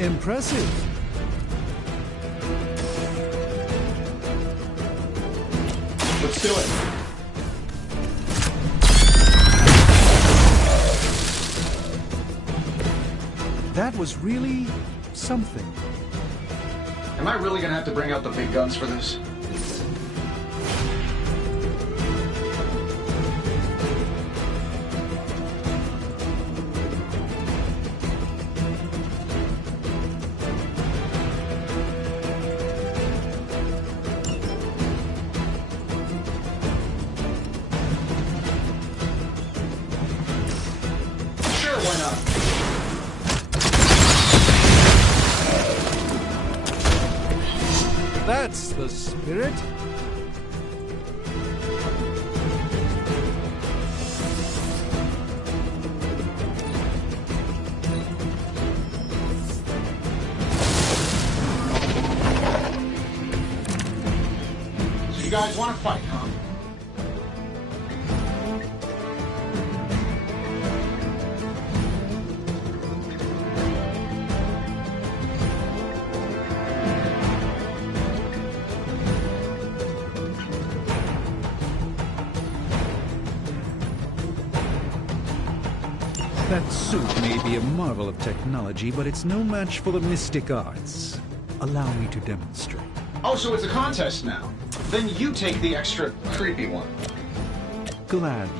Impressive. Let's do it. That was really something. Am I really gonna have to bring out the big guns for this? Sure, why not? That's the spirit. So you guys want to fight, huh? That suit may be a marvel of technology, but it's no match for the mystic arts. Allow me to demonstrate. Oh, so it's a contest now. Then you take the extra creepy one. Gladly.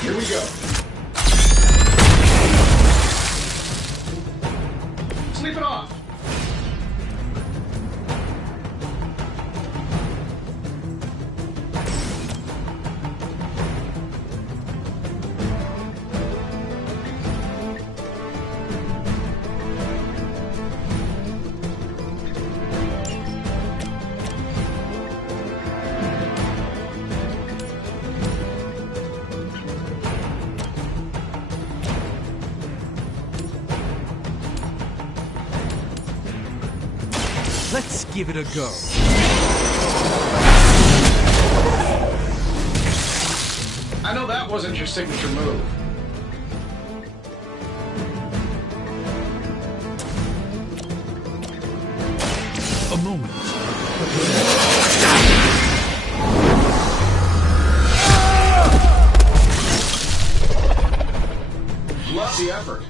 Here we go. Sleep it off. Let's give it a go. I know that wasn't your signature move. A moment. Love the effort.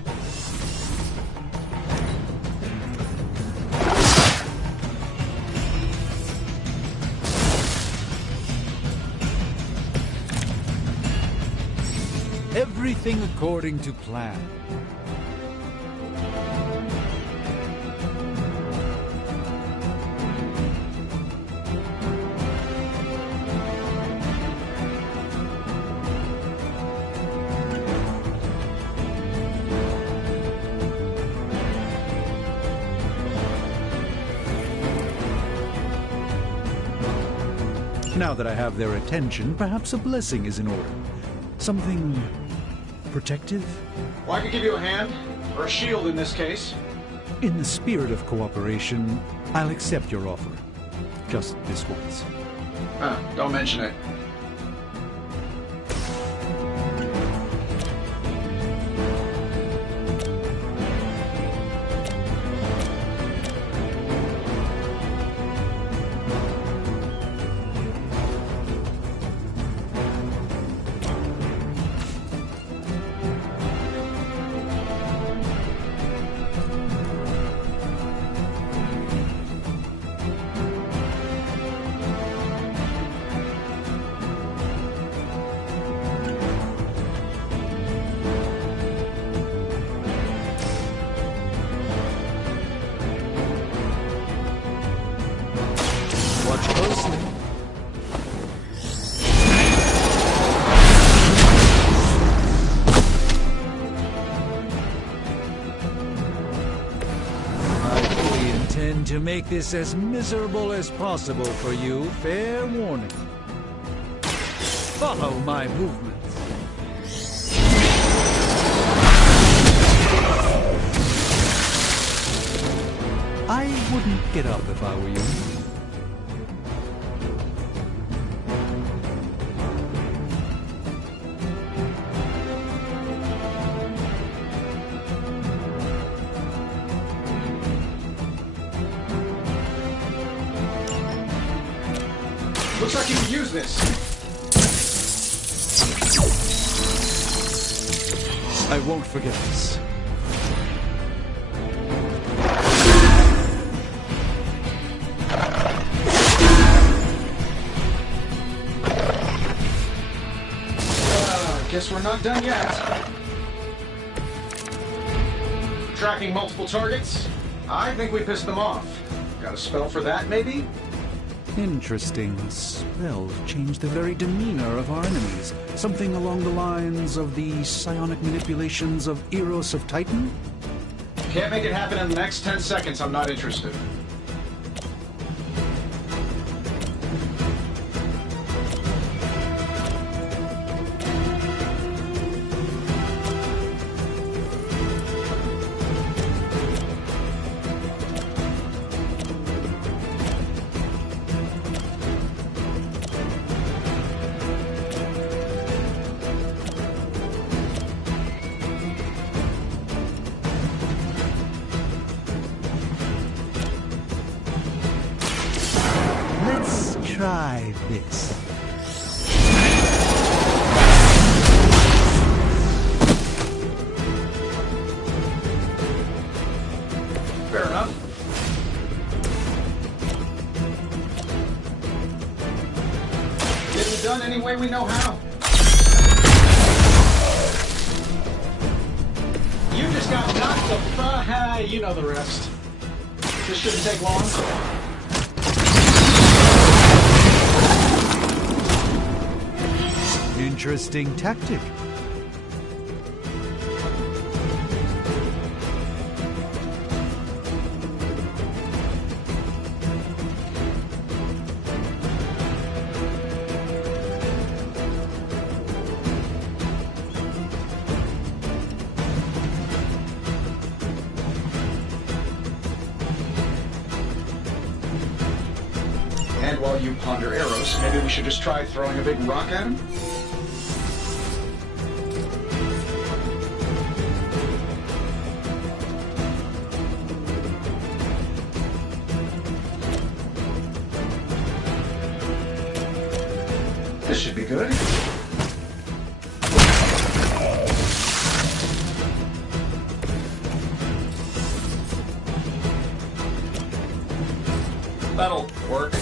Everything according to plan. Now that I have their attention, perhaps a blessing is in order. Something protective? Well, I could give you a hand, or a shield in this case. In the spirit of cooperation, I'll accept your offer. Just this once. Don't mention it. Watch closely. I fully intend to make this as miserable as possible for you. Fair warning. Follow my movements. I wouldn't get up if I were you. Looks like you can use this. I won't forget this. Guess we're not done yet. Tracking multiple targets? I think we pissed them off. Got a spell for that, maybe? Interesting. Spells change the very demeanor of our enemies. Something along the lines of the psionic manipulations of Eros of Titan? Can't make it happen in the next 10 seconds. I'm not interested. Try this. Fair enough. Getting it done any way we know how. You just got knocked the you know the rest. This shouldn't take long. Interesting tactic. And while you ponder arrows, maybe we should just try throwing a big rock at him? This should be good. That'll work.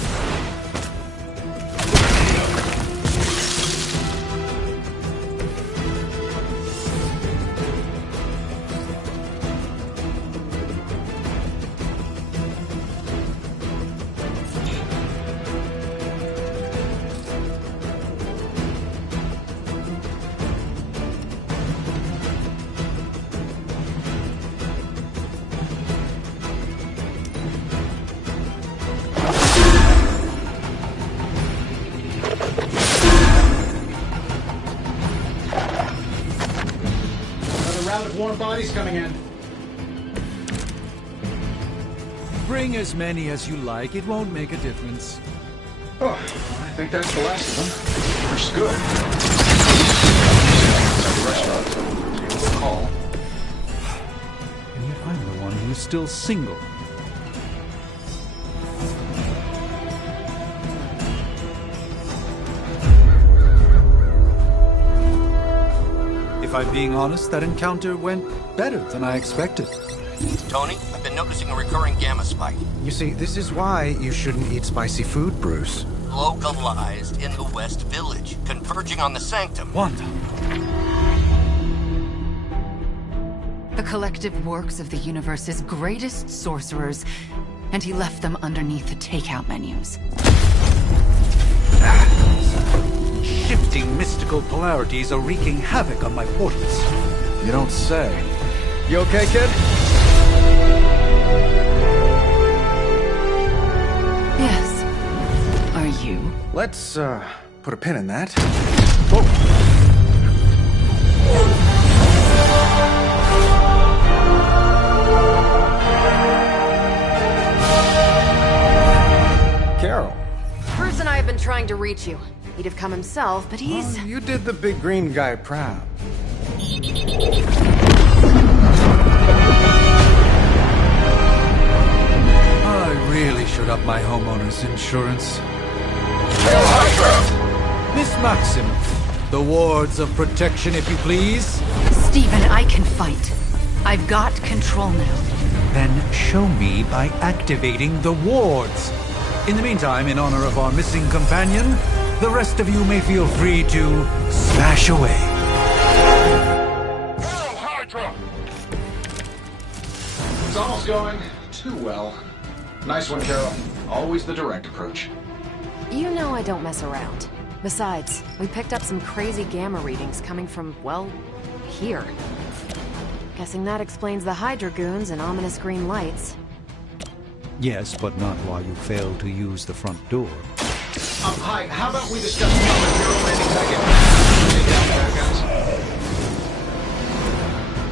Round of warm bodies coming in. Bring as many as you like. It won't make a difference. Oh, I think that's the last of them. Looks good. Inside the restaurant. Take a call. And yet I'm the one who's still single. If I'm being honest, that encounter went better than I expected. Tony, I've been noticing a recurring gamma spike. You see, this is why you shouldn't eat spicy food, Bruce. Localized in the West Village, converging on the Sanctum. Wanda. The collective works of the universe's greatest sorcerers, and he left them underneath the takeout menus. Shifting mystical polarities are wreaking havoc on my portals. You don't say. You okay, kid? Yes. Are you? Let's, put a pin in that. Carol. Bruce and I have been trying to reach you. He'd have come himself, but he's... Oh, you did the big green guy proud. I really should up my homeowner's insurance. Carol, Miss Maximoff, the wards of protection, if you please. Stephen, I can fight. I've got control now. Then show me by activating the wards. In the meantime, in honor of our missing companion, the rest of you may feel free to smash away. Hail Hydra! It's almost going too well. Nice one, Carol. Always the direct approach. You know I don't mess around. Besides, we picked up some crazy gamma readings coming from, well, here. Guessing that explains the Hydra goons and ominous green lights. Yes, but not while you fail to use the front door. Hi, how about we discuss the other hero landing back in? Take down the bad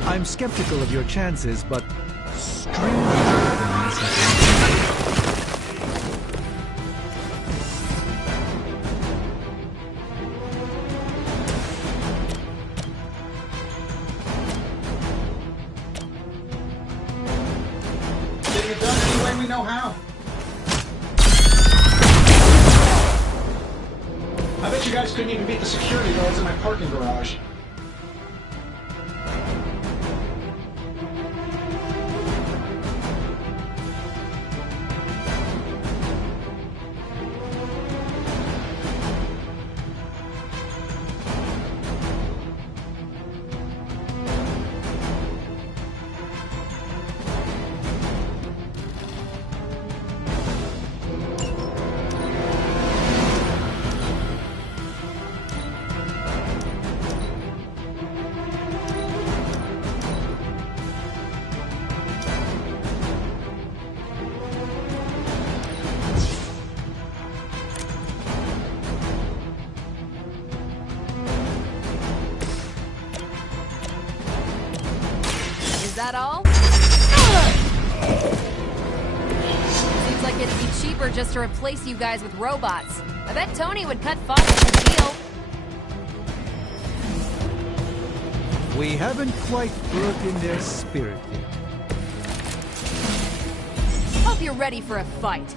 guys. I'm skeptical of your chances, but stranger than necessary. Getting it done any way we know how. I bet you guys couldn't even beat the security guards in my parking garage. Is that all? Seems like it'd be cheaper just to replace you guys with robots. I bet Tony would cut Fox a deal. We haven't quite broken their spirit yet. Hope you're ready for a fight.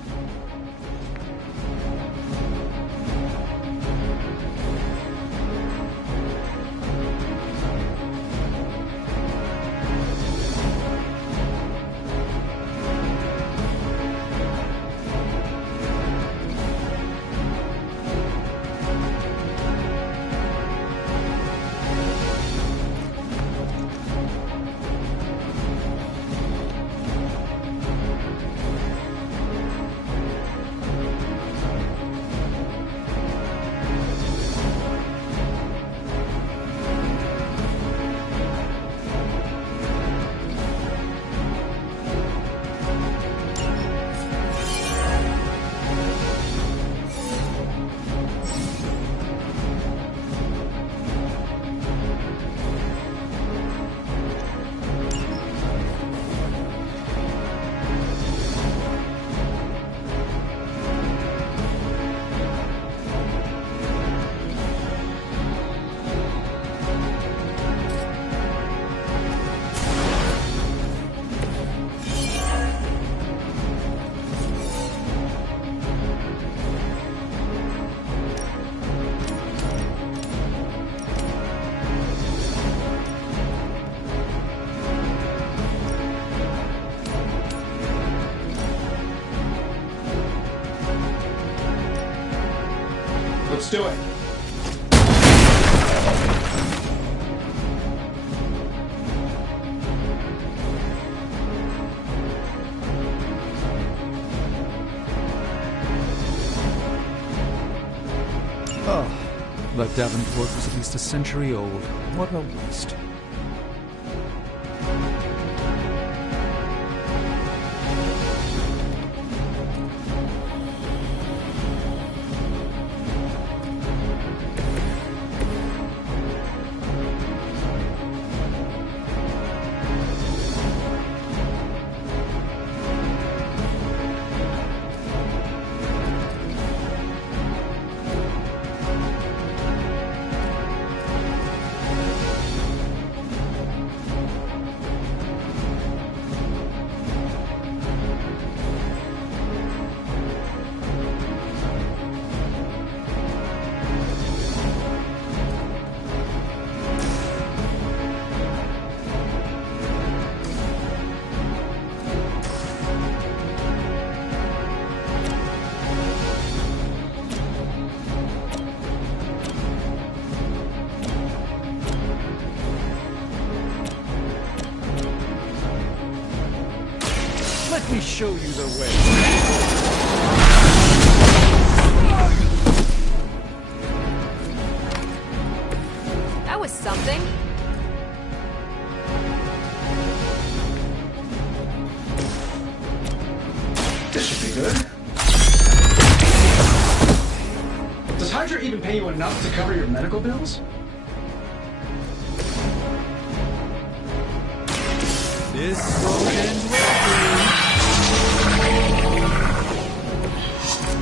Let's do it. Oh, that Davenport was at least a century old. What a waste. show you the way. That was something. This should be good. Does Hydra even pay you enough to cover your medical bills? This won't end well.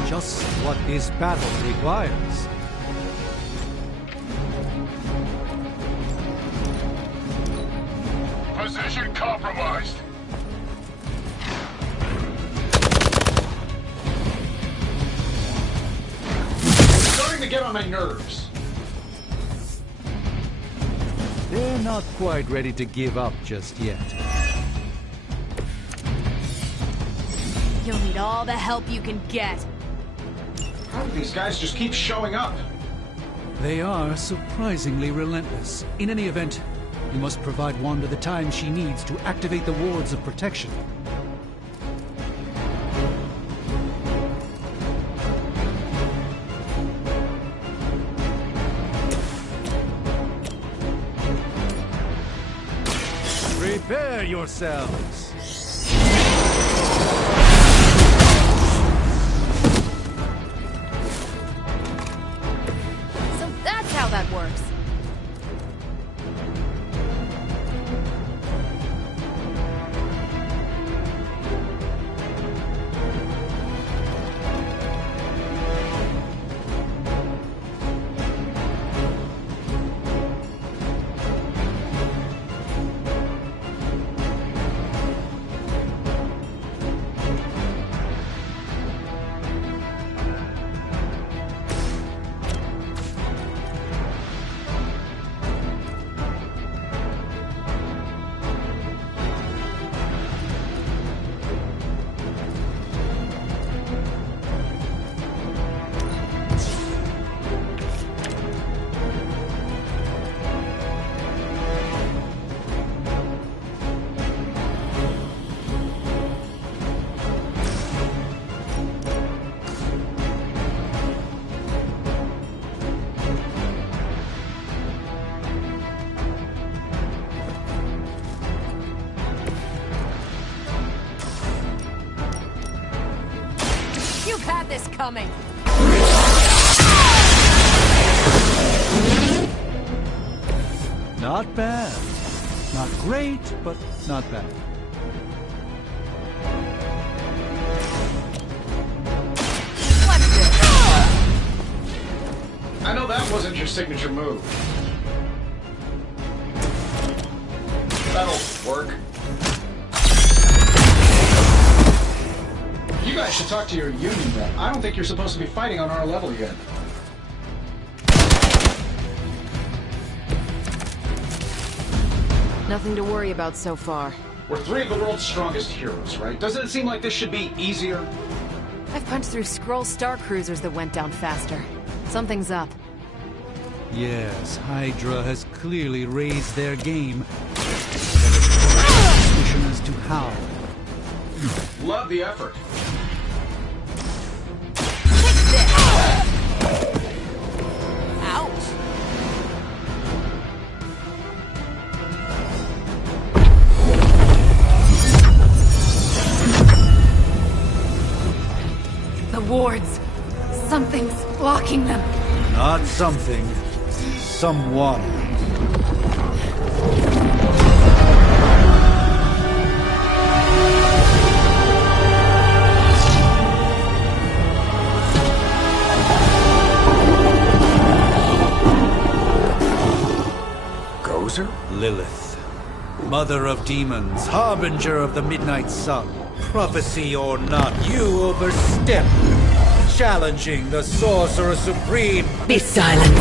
Just what this battle requires. Position compromised. It's starting to get on my nerves. They're not quite ready to give up just yet. You'll need all the help you can get. How do these guys just keep showing up? They are surprisingly relentless. In any event, you must provide Wanda the time she needs to activate the wards of protection. Prepare yourselves! So that's how that works. You've had this coming. Not bad. Not great, but not bad. What's this? I know that wasn't your signature move. That'll work. You guys should talk to your union rep. I don't think you're supposed to be fighting on our level yet. Nothing to worry about so far. We're three of the world's strongest heroes, right? Doesn't it seem like this should be easier? I've punched through Skrull star cruisers that went down faster. Something's up. Yes, Hydra has clearly raised their game. Suspicion as to how. Love the effort. Take this! Ouch! The wards. Something's blocking them. Not something. Someone. Gozer? Lilith. Mother of demons, harbinger of the midnight sun. Prophecy or not, you overstep. Challenging the Sorcerer Supreme. Be silent.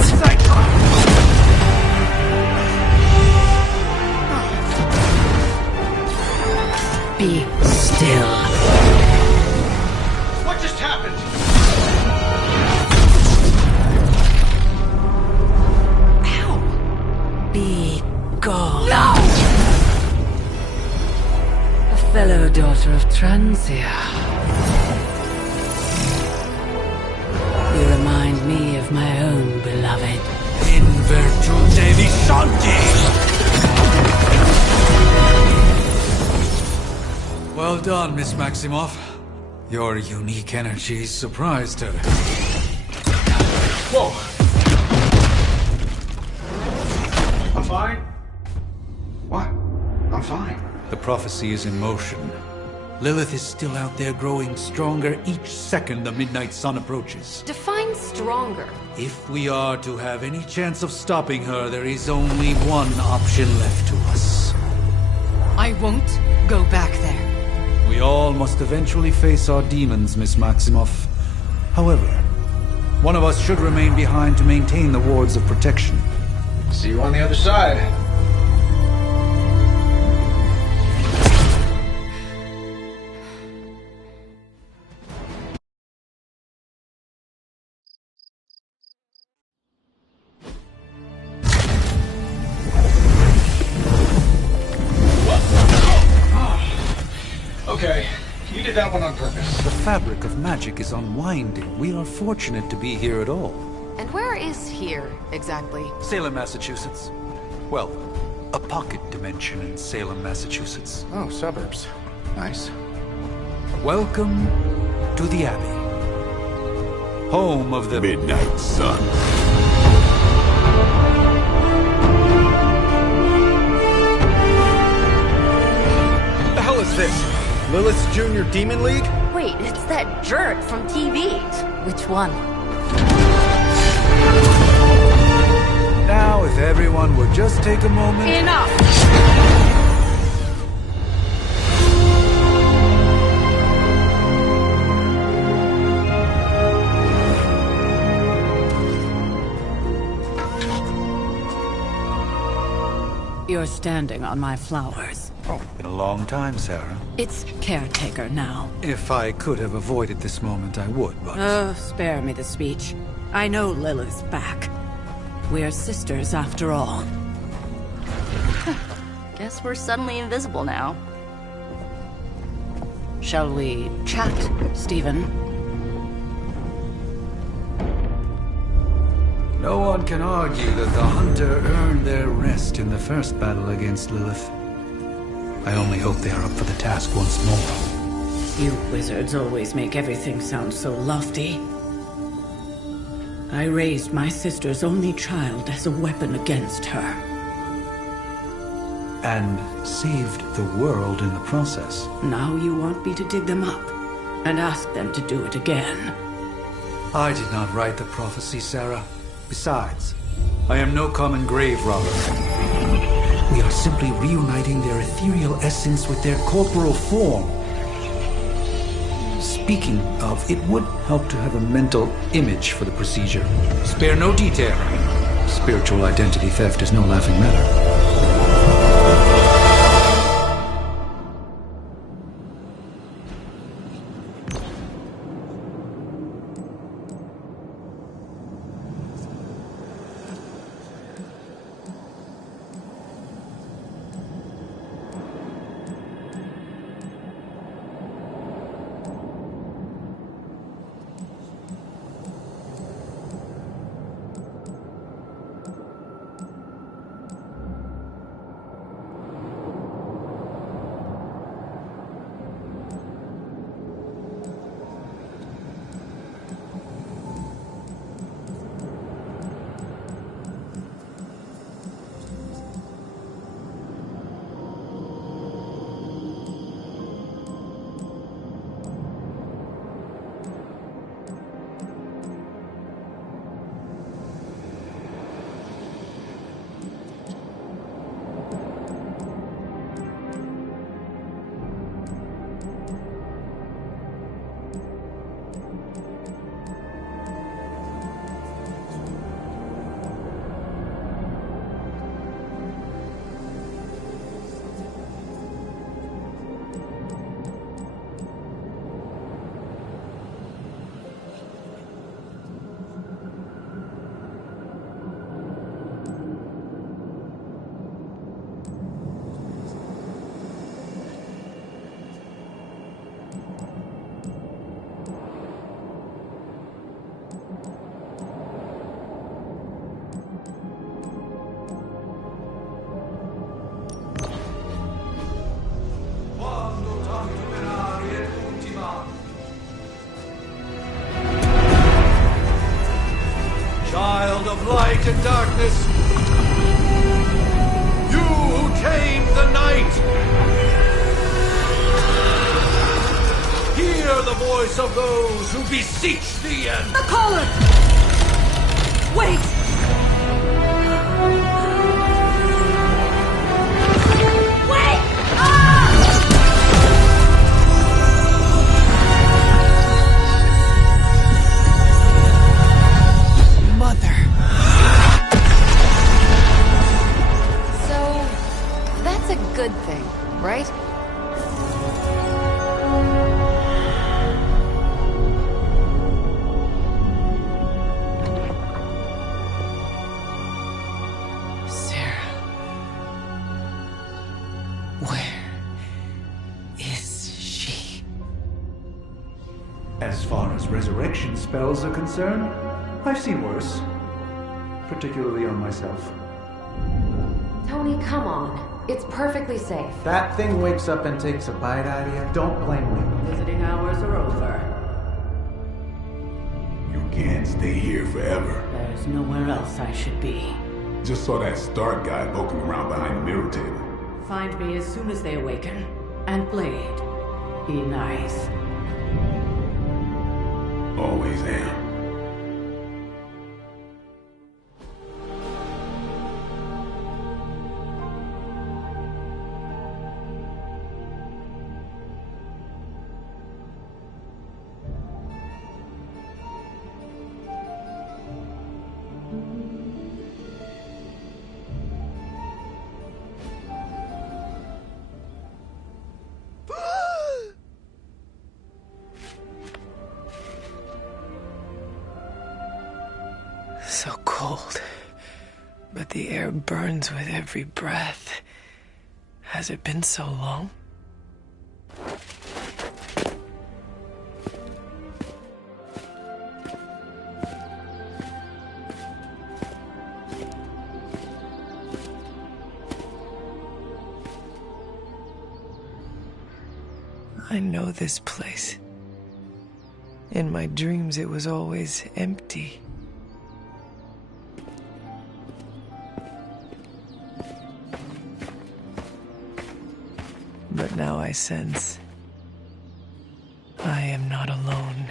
Be still. What just happened? Be gone. No! A fellow daughter of Transia. You remind me of my own beloved. In virtute vishanti! Well done, Miss Maximoff. Your unique energies surprised her. Whoa! I'm fine. What? I'm fine. The prophecy is in motion. Lilith is still out there growing stronger each second the midnight sun approaches. Define stronger. If we are to have any chance of stopping her, there is only one option left to us. I won't go back there. We all must eventually face our demons, Miss Maximoff. However, one of us should remain behind to maintain the wards of protection. See you on the other side. Okay, you did that one on purpose. The fabric of magic is unwinding. We are fortunate to be here at all. And where is here, exactly? Salem, Massachusetts. Well, a pocket dimension in Salem, Massachusetts. Oh, suburbs. Nice. Welcome to the Abbey. Home of the Midnight Sun. What the hell is this? Lilith's Junior Demon League? Wait, it's that jerk from TV. Which one? Now, if everyone would just take a moment... Enough! You're standing on my flowers. Oh, been a long time, Sarah. It's caretaker now. If I could have avoided this moment, I would, but... Oh, spare me the speech. I know Lilith's back. We're sisters after all. Guess we're suddenly invisible now. Shall we chat, Stephen? No one can argue that the Hunter earned their rest in the first battle against Lilith. I only hope they are up for the task once more. You wizards always make everything sound so lofty. I raised my sister's only child as a weapon against her. And saved the world in the process. Now you want me to dig them up and ask them to do it again. I did not write the prophecy, Sarah. Besides, I am no common grave robber. We are simply reuniting their ethereal essence with their corporal form. Speaking of, it would help to have a mental image for the procedure. Spare no detail. Spiritual identity theft is no laughing matter. of light and darkness, you who tame the night, hear the voice of those who beseech thee and... The caller! Wait! Wait! Mother. So, that's a good thing, right? As far as resurrection spells are concerned, I've seen worse. Particularly on myself. Tony, come on. It's perfectly safe. That thing wakes up and takes a bite out of you. Don't blame me. Visiting hours are over. You can't stay here forever. There's nowhere else I should be. Just saw that Stark guy poking around behind the mirror table. Find me as soon as they awaken. And Blade, be nice. Always am. So cold, but the air burns with every breath. Has it been so long? I know this place. In my dreams, it was always empty. But now I sense I am not alone.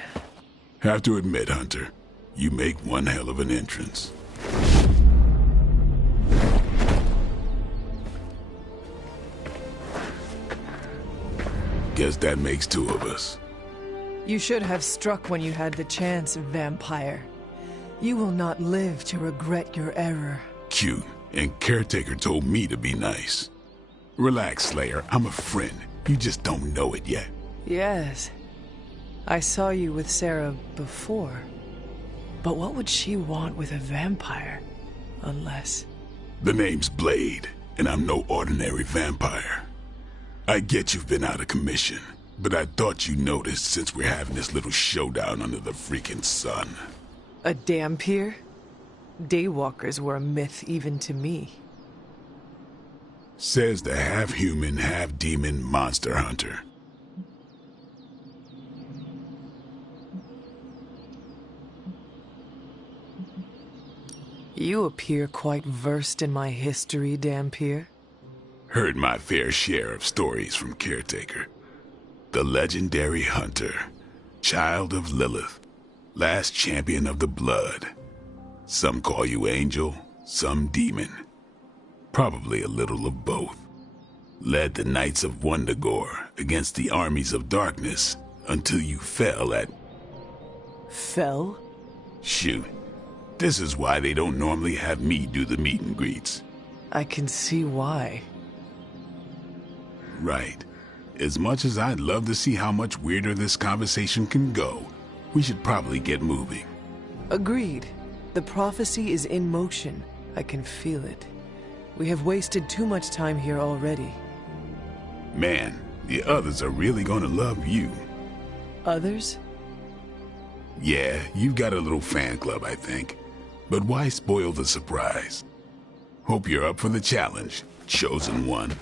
Have to admit, Hunter, you make one hell of an entrance. Guess that makes two of us. You should have struck when you had the chance, vampire. You will not live to regret your error. Cute, and Caretaker told me to be nice. Relax, Slayer. I'm a friend. You just don't know it yet. Yes. I saw you with Sarah before. But what would she want with a vampire? Unless... The name's Blade, and I'm no ordinary vampire. I get you've been out of commission, but I thought you noticed since we're having this little showdown under the freaking sun. A Dhampir? Daywalkers were a myth even to me. Says the half-human, half-demon monster hunter. You appear quite versed in my history, Dhampir. Heard my fair share of stories from Caretaker. The legendary hunter, child of Lilith, last champion of the blood. Some call you angel, some demon. Probably a little of both. Led the Knights of Wundagore against the armies of darkness until you fell at... Fell? Shoot. This is why they don't normally have me do the meet and greets. I can see why. Right. As much as I'd love to see how much weirder this conversation can go, we should probably get moving. Agreed. The prophecy is in motion. I can feel it. We have wasted too much time here already. Man, the others are really gonna love you. Others? Yeah, you've got a little fan club, I think. But why spoil the surprise? Hope you're up for the challenge, chosen one.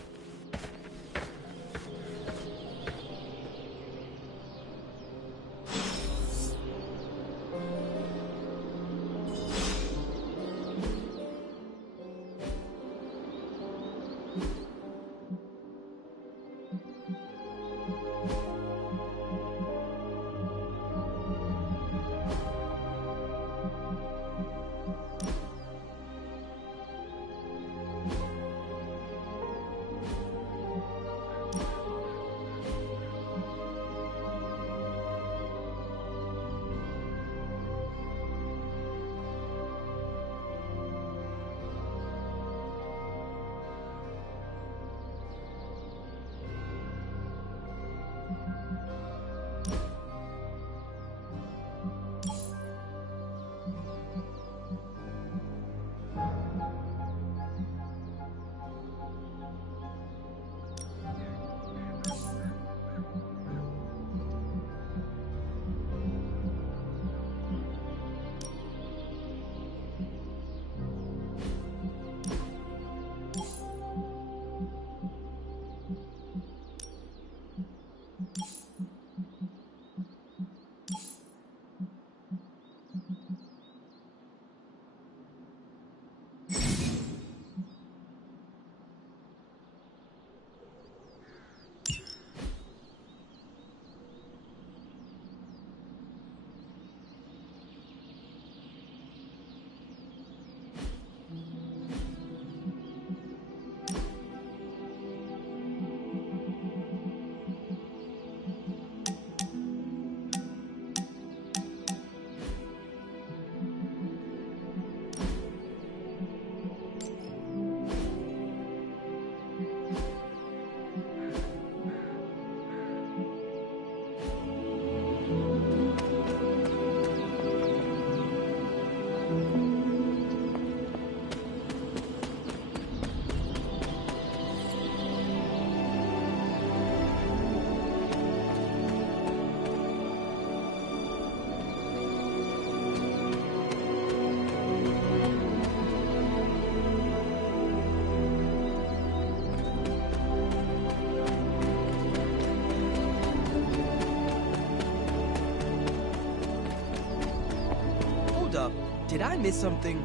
Did I miss something?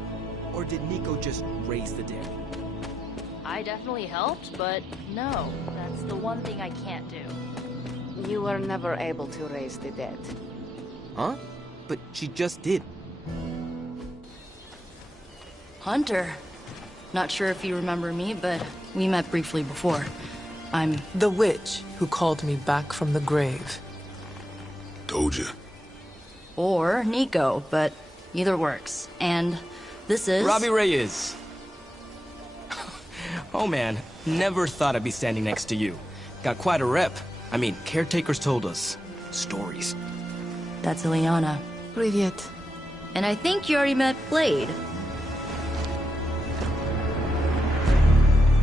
Or did Nico just raise the dead? I definitely helped, but no, that's the one thing I can't do. You were never able to raise the dead. Huh? But she just did. Hunter. Not sure if you remember me, but we met briefly before. I'm... the witch who called me back from the grave. Told you. Or Nico, but either works. And this is... Robbie Reyes. Oh man, never thought I'd be standing next to you. Got quite a rep. I mean, caretakers told us stories. That's Ileana. Привет. And I think you already met Blade.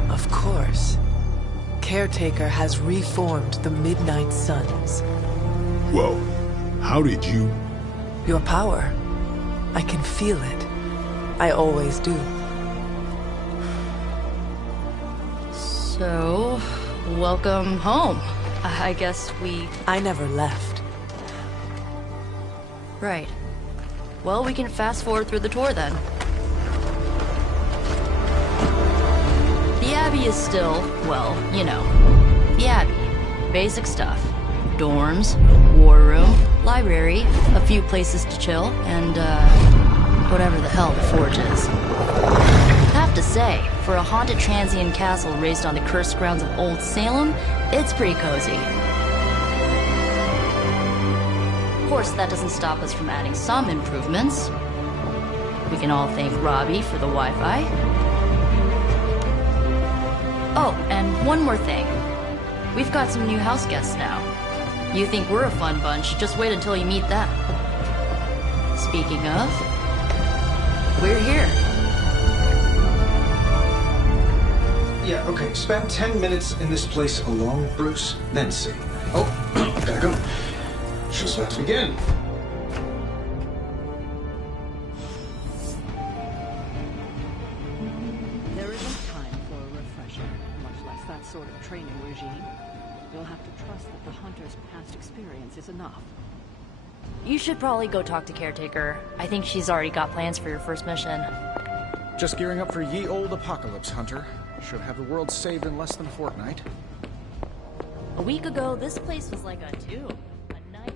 Of course. Caretaker has reformed the Midnight Suns. Whoa. How did you... Your power. I can feel it. I always do. So, welcome home. I guess I never left. Right. Well, we can fast forward through the tour then. The Abbey is still, well, you know, the Abbey. Basic stuff. Dorms, war room, library, a few places to chill, and, whatever the hell the Forge is. Have to say, for a haunted transient castle raised on the cursed grounds of Old Salem, it's pretty cozy. Of course, that doesn't stop us from adding some improvements. We can all thank Robbie for the Wi-Fi. Oh, and one more thing. We've got some new house guests now. You think we're a fun bunch, just wait until you meet them. Speaking of, we're here. Yeah, okay. Spend 10 minutes in this place alone, Bruce, then see. Oh, gotta go. Show's about to begin. There isn't time for a refresher, much less that sort of training regime. You'll have to trust that the Hunter's past experience is enough. You should probably go talk to Caretaker. I think she's already got plans for your first mission. Just gearing up for ye old apocalypse, Hunter. Should have the world saved in less than a fortnight. A week ago, this place was like a tomb. A nice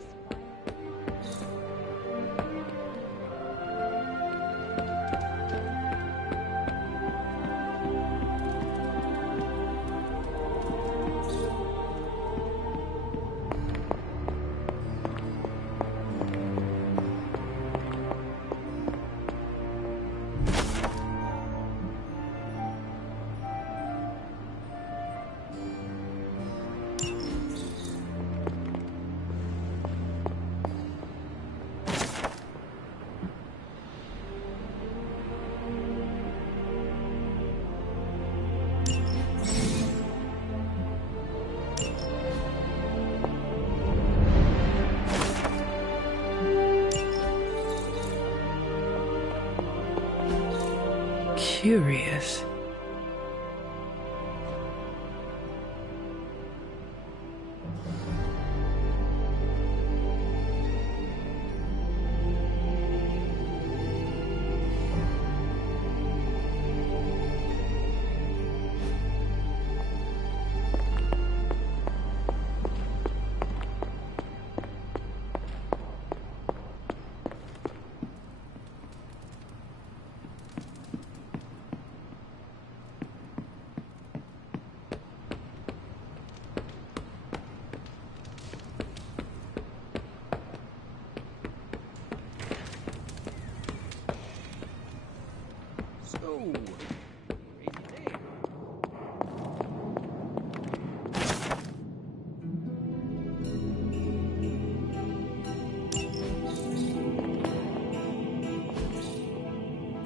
Curious.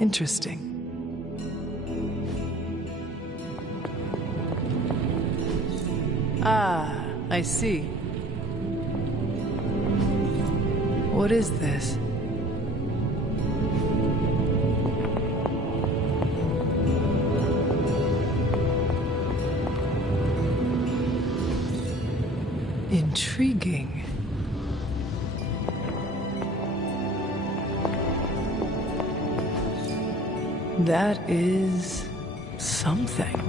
Interesting. Ah, I see. What is this? Intriguing. That is something.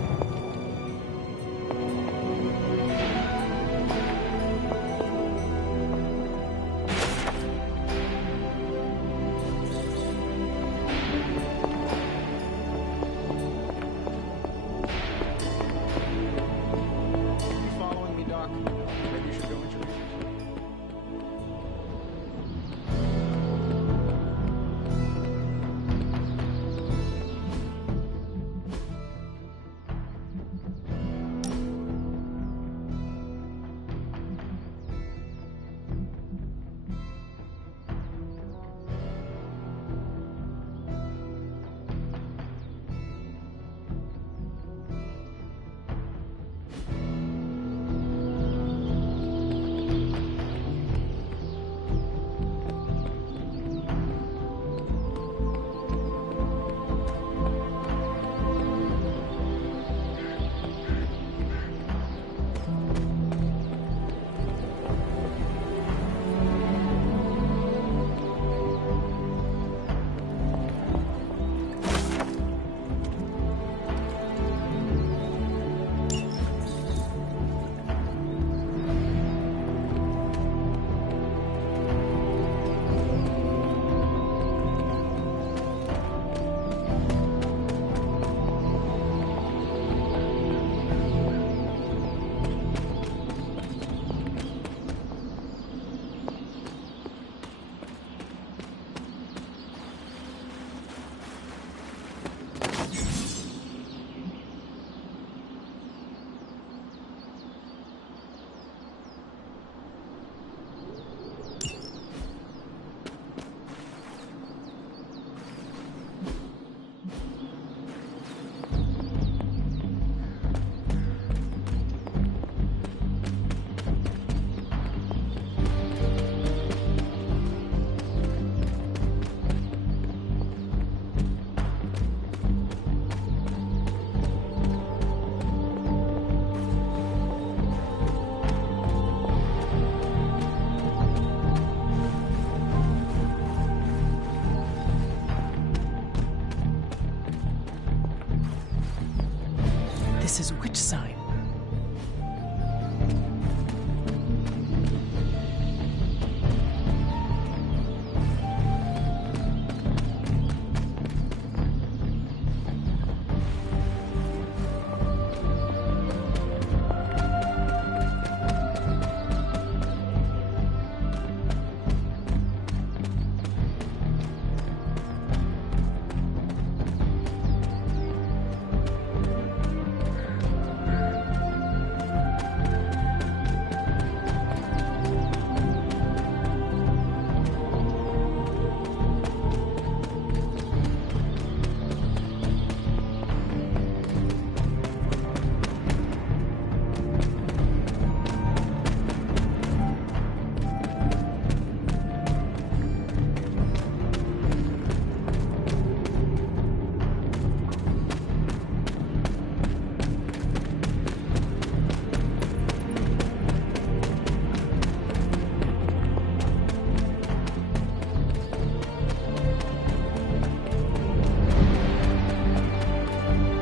This is which sign?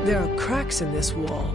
There are cracks in this wall.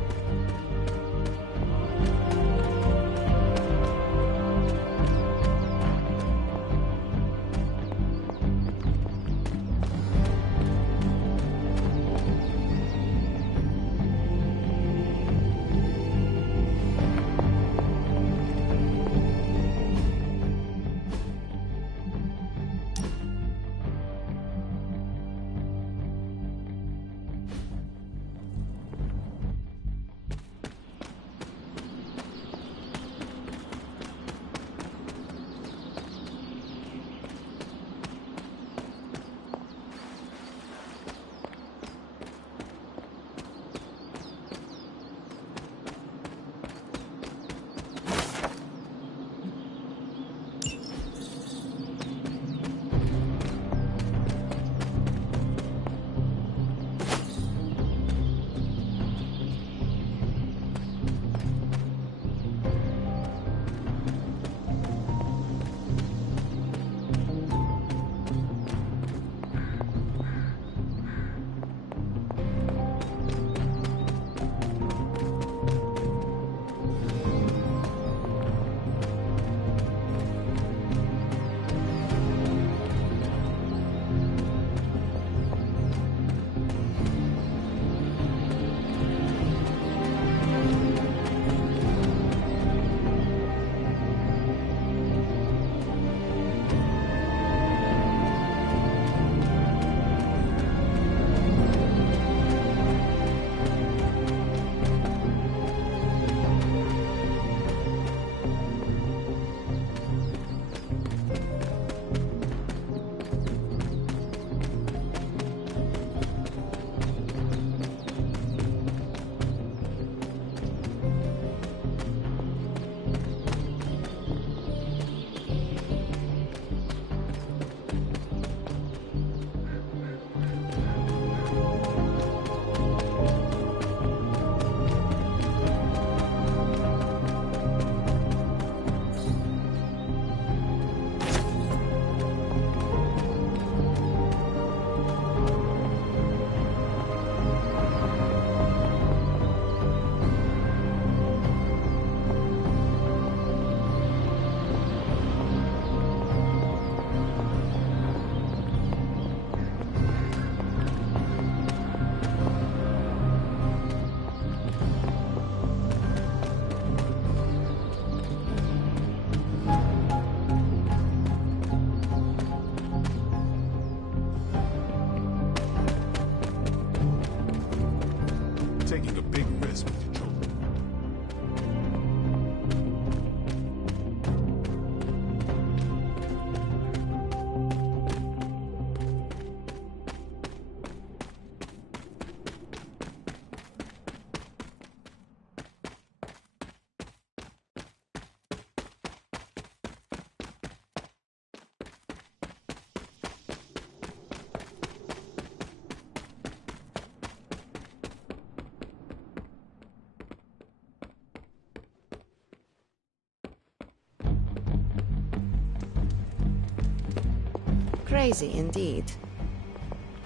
Crazy indeed.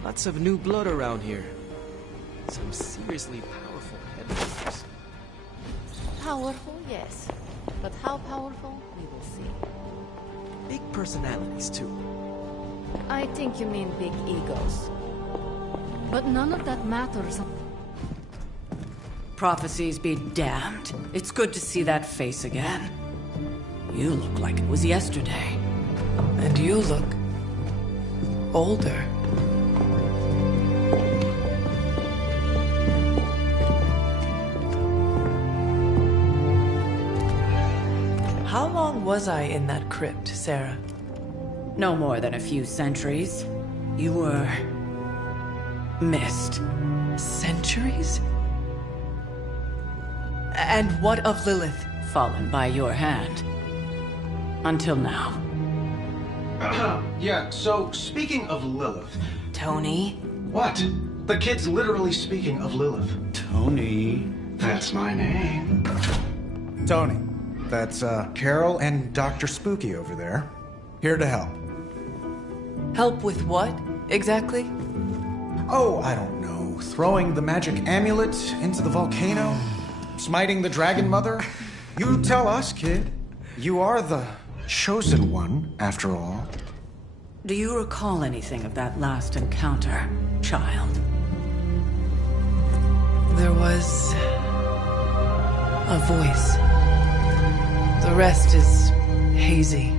Lots of new blood around here. Some seriously powerful headhunters. Powerful, yes. But how powerful, we will see. Big personalities, too. I think you mean big egos. But none of that matters. Prophecies be damned. It's good to see that face again. You look like it was yesterday. And you look older. How long was I in that crypt, Sarah? No more than a few centuries. You were... missed. Centuries? And what of Lilith? Fallen by your hand. Until now. Yeah, so speaking of Lilith... Tony? What? The kid's literally speaking of Lilith. Tony. That's my name. Tony. That's, Carol and Dr. Spooky over there. Here to help. Help with what, exactly? Oh, I don't know. Throwing the magic amulet into the volcano? Smiting the Dragon Mother? You tell us, kid. You are the chosen one, after all. Do you recall anything of that last encounter, child? There was... a voice. The rest is hazy.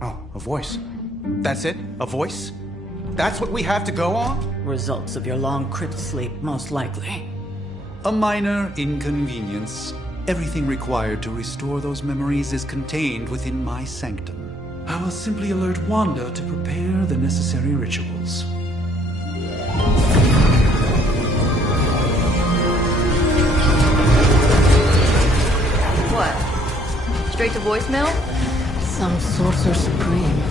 Oh, a voice. That's it? A voice? That's what we have to go on? Results of your long crypt sleep, most likely. A minor inconvenience. Everything required to restore those memories is contained within my sanctum. I will simply alert Wanda to prepare the necessary rituals. What? Straight to voicemail? Some Sorcerer Supreme.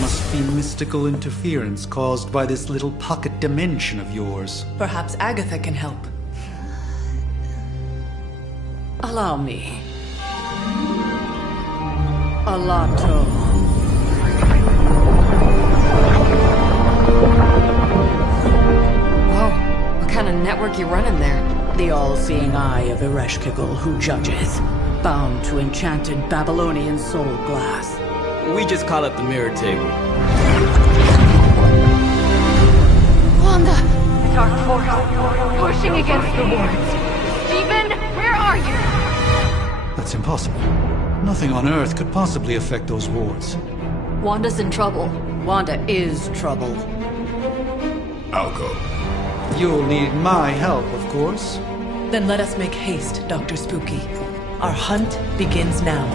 Must be mystical interference caused by this little pocket dimension of yours. Perhaps Agatha can help. Allow me. Alato. Whoa, what kind of network you running there? The all-seeing eye of Ereshkigal who judges, bound to enchanted Babylonian soul glass. We just call it the mirror table. Wanda! Dark force, pushing against the wards. Stephen, where are you? That's impossible. Nothing on Earth could possibly affect those wards. Wanda's in trouble. Wanda is trouble. I'll go. You'll need my help, of course. Then let us make haste, Dr. Spooky. Our hunt begins now.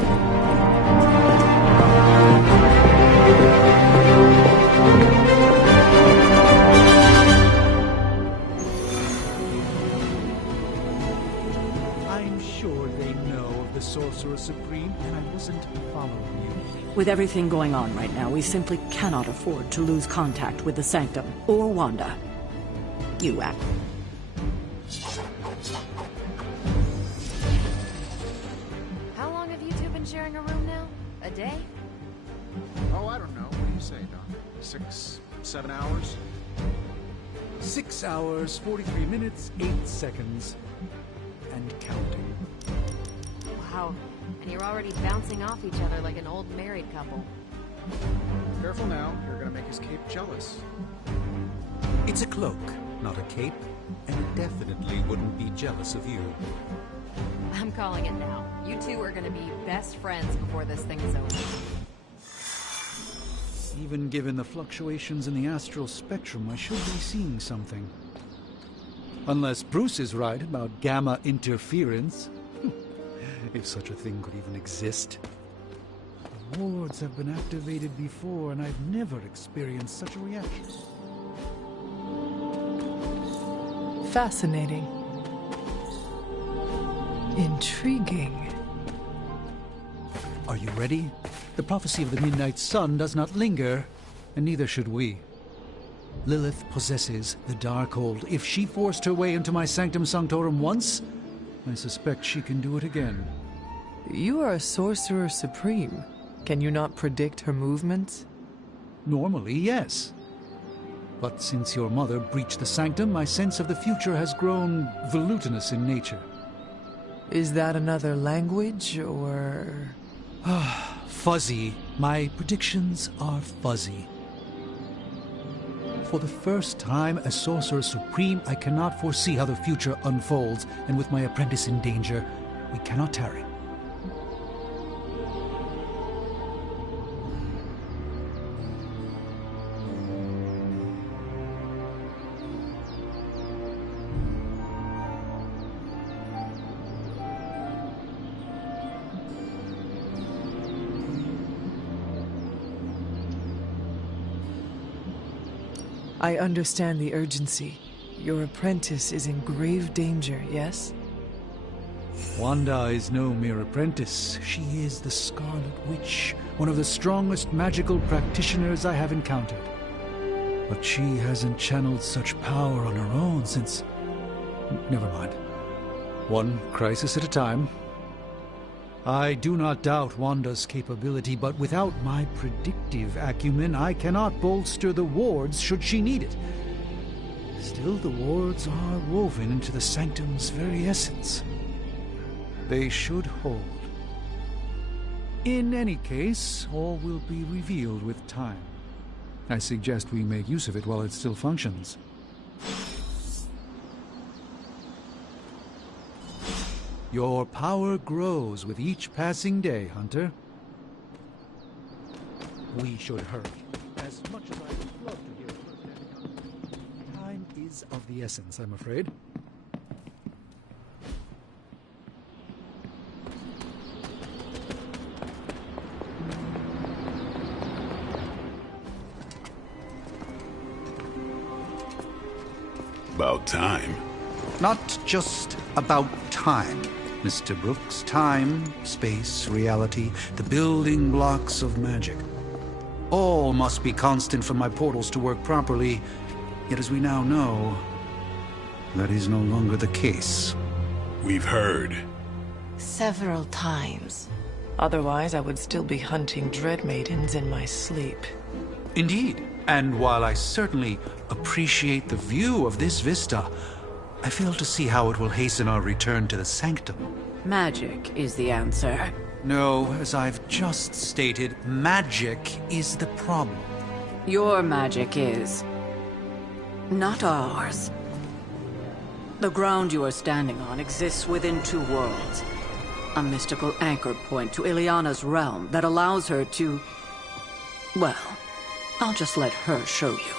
I'm sure they know of the Sorcerer Supreme, and I wasn't following you. With everything going on right now, we simply cannot afford to lose contact with the Sanctum, or Wanda. You act. How long have you two been sharing a room now? A day? Oh, I don't know. What do you say, Doc? 6, 7 hours? 6 hours, 43 minutes, 8 seconds. And counting. Wow. And you're already bouncing off each other like an old married couple. Careful now. You're gonna make his cape jealous. It's a cloak, not a cape, and it definitely wouldn't be jealous of you. I'm calling it now. You two are gonna be best friends before this thing is over. Even given the fluctuations in the astral spectrum, I should be seeing something. Unless Bruce is right about gamma interference. If such a thing could even exist. The wards have been activated before, and I've never experienced such a reaction. Fascinating. Intriguing. Are you ready? The prophecy of the Midnight Sun does not linger, and neither should we. Lilith possesses the Darkhold. If she forced her way into my Sanctum Sanctorum once, I suspect she can do it again. You are a Sorcerer Supreme. Can you not predict her movements? Normally, yes. But since your mother breached the sanctum, my sense of the future has grown volutinous in nature. Is that another language, or...? Fuzzy. My predictions are fuzzy. For the first time as Sorcerer Supreme, I cannot foresee how the future unfolds, and with my apprentice in danger, we cannot tarry. I understand the urgency. Your apprentice is in grave danger, yes? Wanda is no mere apprentice. She is the Scarlet Witch, one of the strongest magical practitioners I have encountered. But she hasn't channeled such power on her own since... Never mind. One crisis at a time. I do not doubt Wanda's capability, but without my predictive acumen, I cannot bolster the wards should she need it. Still, the wards are woven into the sanctum's very essence. They should hold. In any case, all will be revealed with time. I suggest we make use of it while it still functions. Your power grows with each passing day, Hunter. We should hurry. As much as I would love to hear firsthand account, time is of the essence, I'm afraid. About time. Not just about time, Mr. Brooks. Time, space, reality, the building blocks of magic. All must be constant for my portals to work properly, yet as we now know, that is no longer the case. We've heard. Several times. Otherwise, I would still be hunting Dread Maidens in my sleep. Indeed, and while I certainly appreciate the view of this vista, I fail to see how it will hasten our return to the sanctum. Magic is the answer. No, as I've just stated, magic is the problem. Your magic is... not ours. The ground you are standing on exists within two worlds. A mystical anchor point to Ileana's realm that allows her to... well, I'll just let her show you.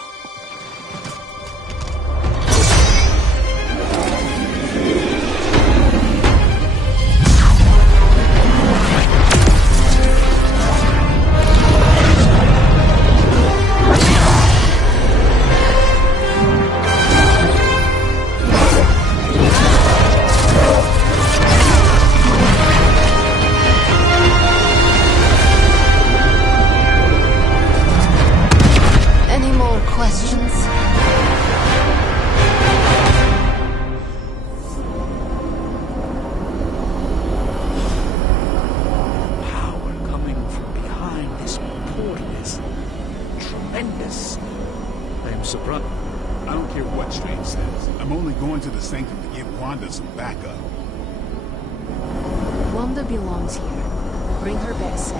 Wanda belongs here. Bring her back safe.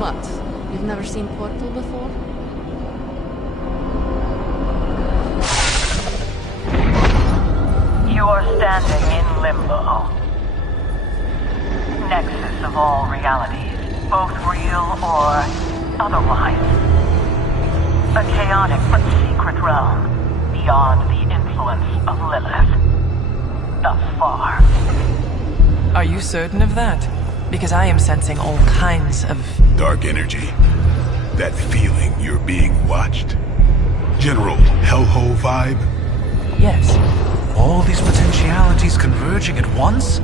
What? You've never seen Portal before? You are standing in limbo. Nexus of all realities, both real or otherwise. A chaotic but secret realm, beyond the influence of Lilith. Thus far. Are you certain of that? Because I am sensing all kinds of... dark energy. That feeling you're being watched. General hellhole vibe? Yes. All these potentialities converging at once?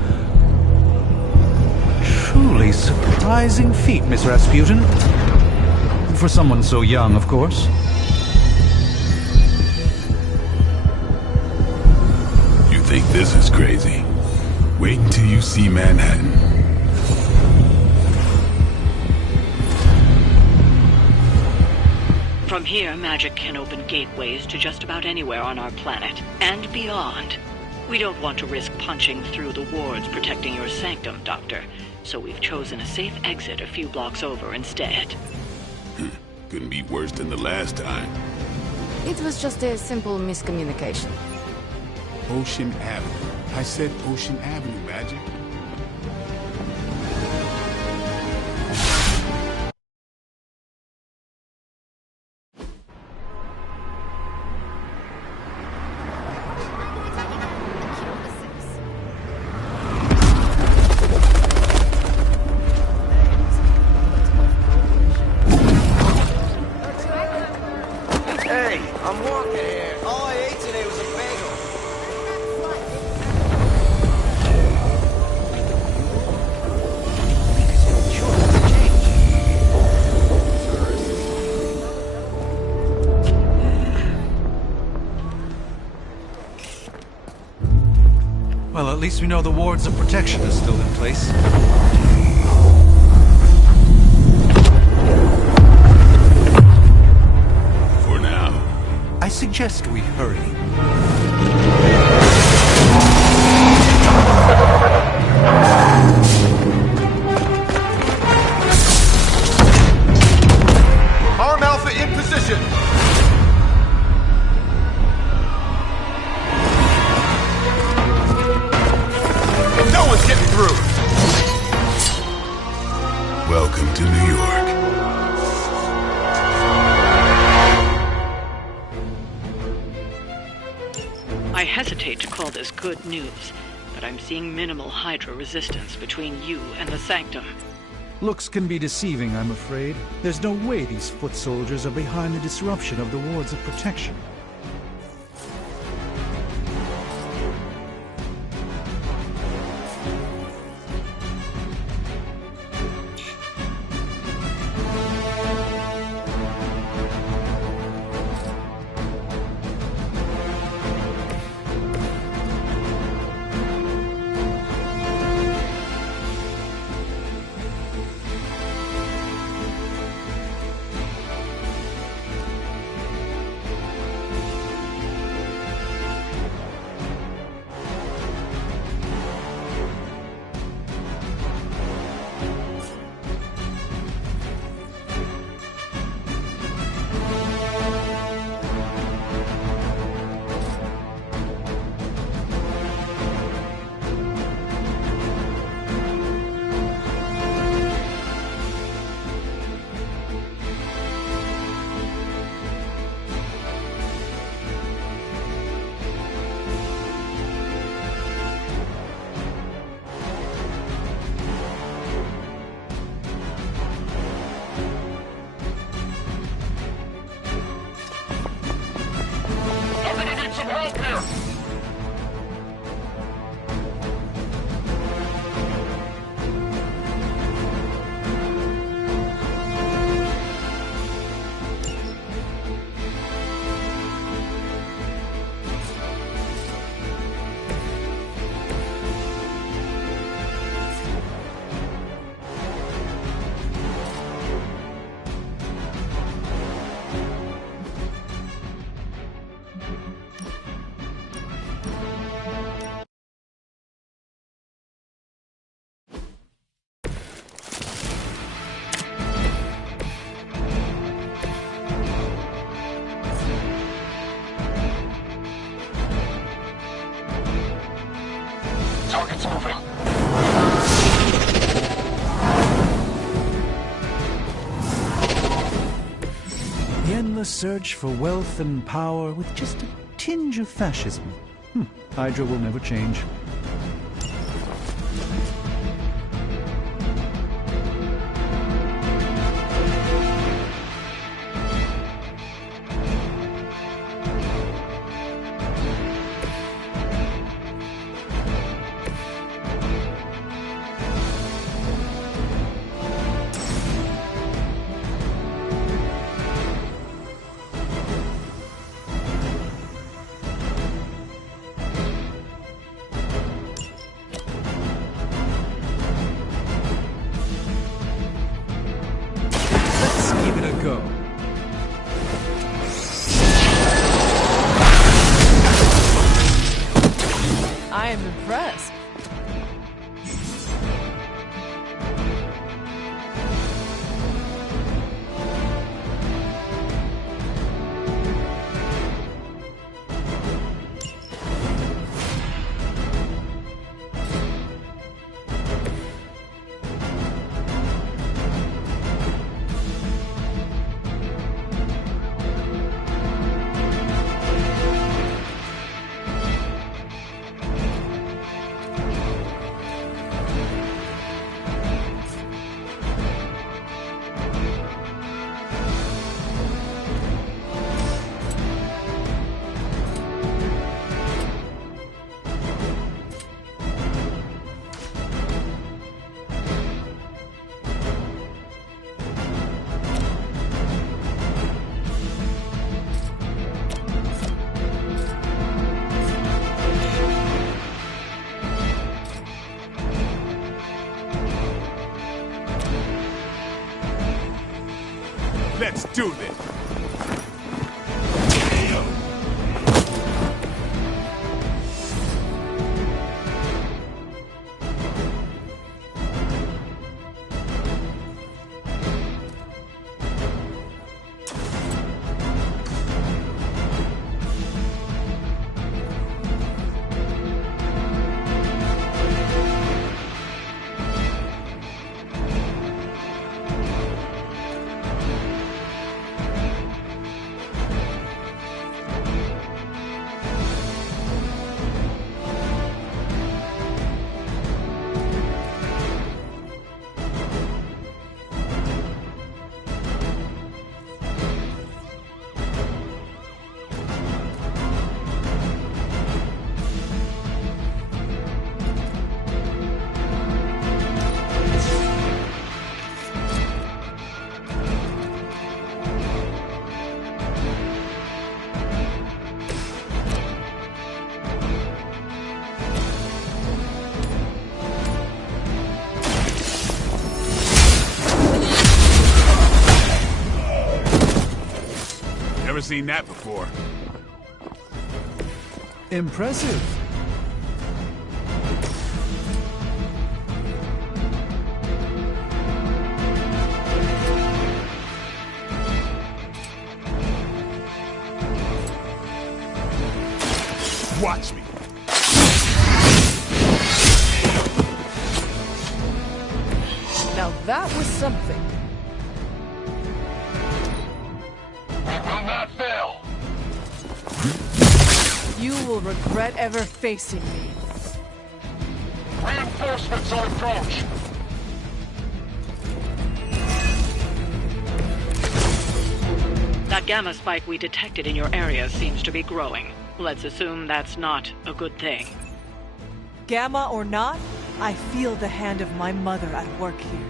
Truly surprising feat, Miss Rasputin. For someone so young, of course. You think this is crazy? Wait until you see Manhattan. From here, magic can open gateways to just about anywhere on our planet, and beyond. We don't want to risk punching through the wards protecting your sanctum, Doctor, so we've chosen a safe exit a few blocks over instead. Couldn't be worse than the last time. It was just a simple miscommunication. Ocean Avenue. I said Ocean Avenue, Magic. Hey, I'm walking here. All I ate today was a bagel. Well, at least we know the wards of protection are still in place. For now. I suggest we hurry. Arm Alpha in position. No one's getting through. Welcome to New York. I hesitate to call this good news, but I'm seeing minimal Hydra resistance between you and the Sanctum. Looks can be deceiving, I'm afraid. There's no way these foot soldiers are behind the disruption of the wards of protection. Target's moving. The endless search for wealth and power with just a tinge of fascism. Hydra will never change. Let's do this! Never seen that before. Impressive. Watch me. Now that was something. You will regret ever facing me. Reinforcements on approach. That gamma spike we detected in your area seems to be growing. Let's assume that's not a good thing. Gamma or not, I feel the hand of my mother at work here.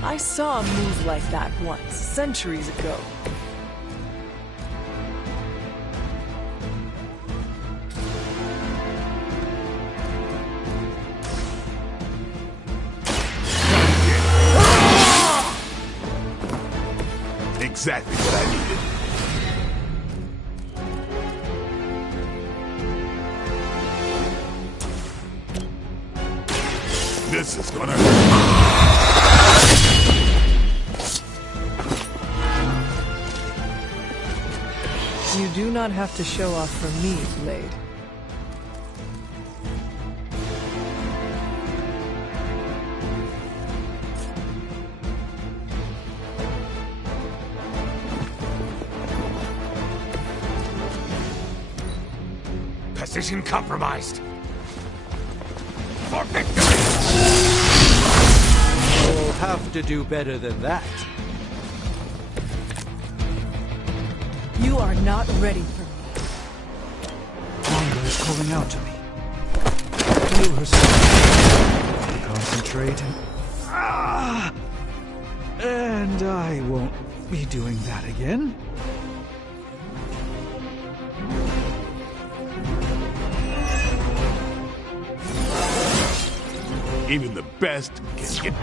I saw a move like that once, centuries ago. Exactly what I needed. This is gonna hurt. You do not have to show off for me, Blade. Position compromised. For victory! You'll have to do better than that. You are not ready for me. Wanda is calling out to me. Heal herself. Concentrate and I won't be doing that again. Even the best can get...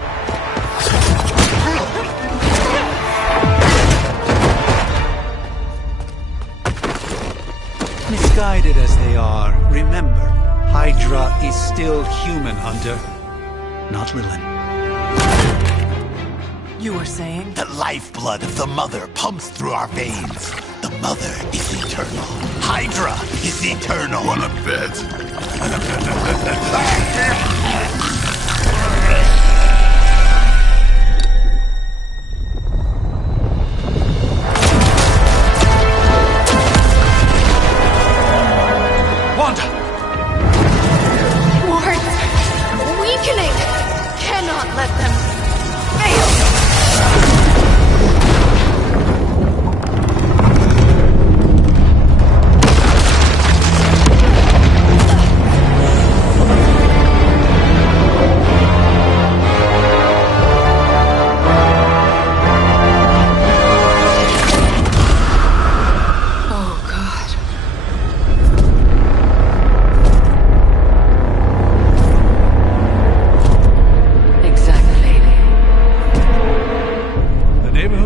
Misguided as they are, remember, Hydra is still human, Hunter. Not Lilith. You were saying? The lifeblood of the Mother pumps through our veins. The Mother is eternal. Hydra is eternal. Wanna bet? Wanda! Wards! Weakening! Cannot let them fail!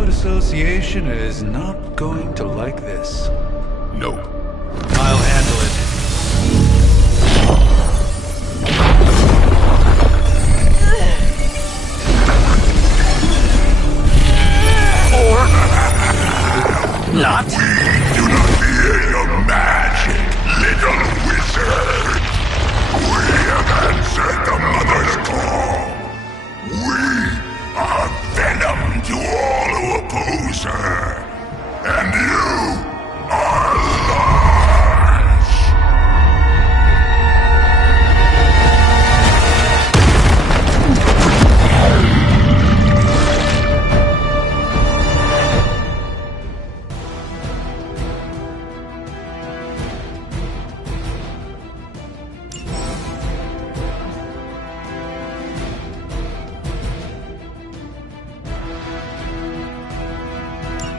Association is not going to like this. Nope. I'll handle it. Or not. We do not fear your magic, little wizard. We have answered the Mother's call. We are venom to all who oppose her. And you are large.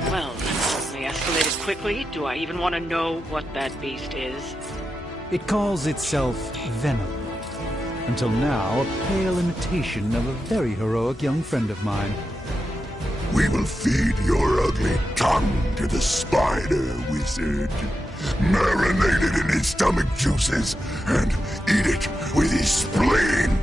Well, they escalated quickly. Do I even want to know what that beast is? It calls itself Venom. Until now, a pale imitation of a very heroic young friend of mine. We will feed your ugly tongue to the spider wizard. Marinate it in his stomach juices and eat it with his spleen.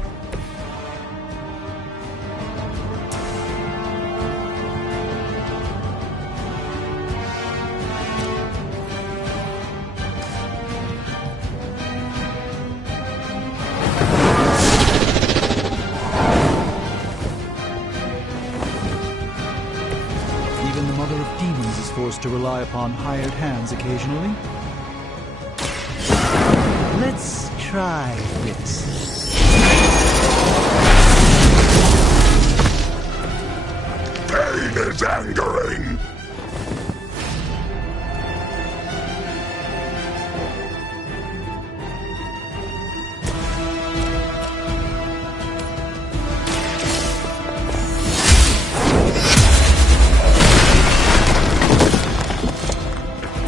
Even the Mother of Demons is forced to rely upon hired hands occasionally. Let's try this. Pain is angering.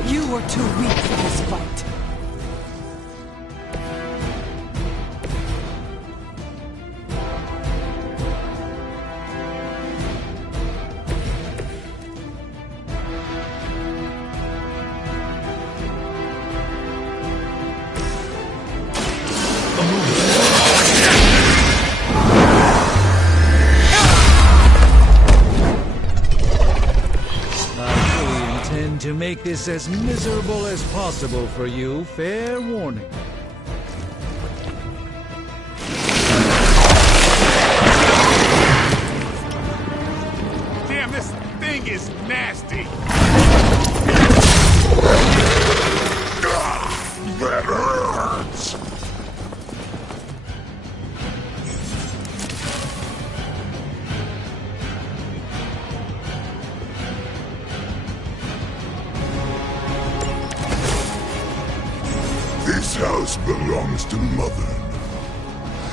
You were too weak for this fight. I fully intend to make this as miserable as possible for you. Fair warning. Damn, this thing is nasty. That hurts. This house belongs to Mother,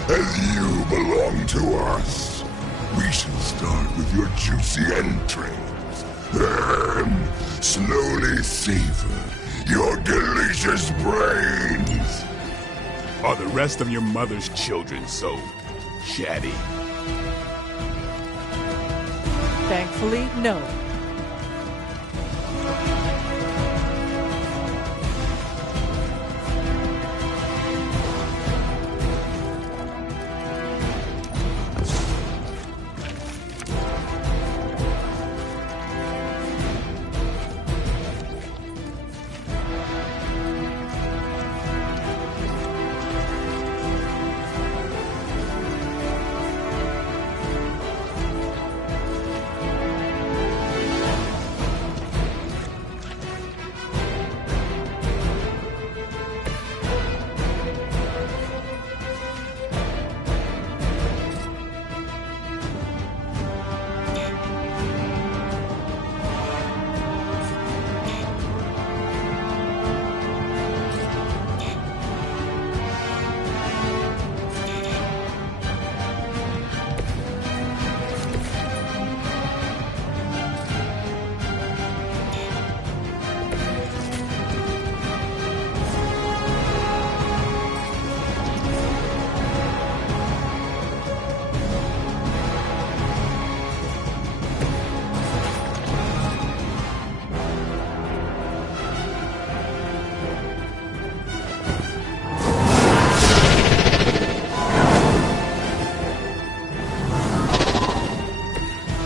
as you belong to us. We shall start with your juicy entrails, then slowly savor your delicious brains. Are the rest of your mother's children so Shaddy. Thankfully, no.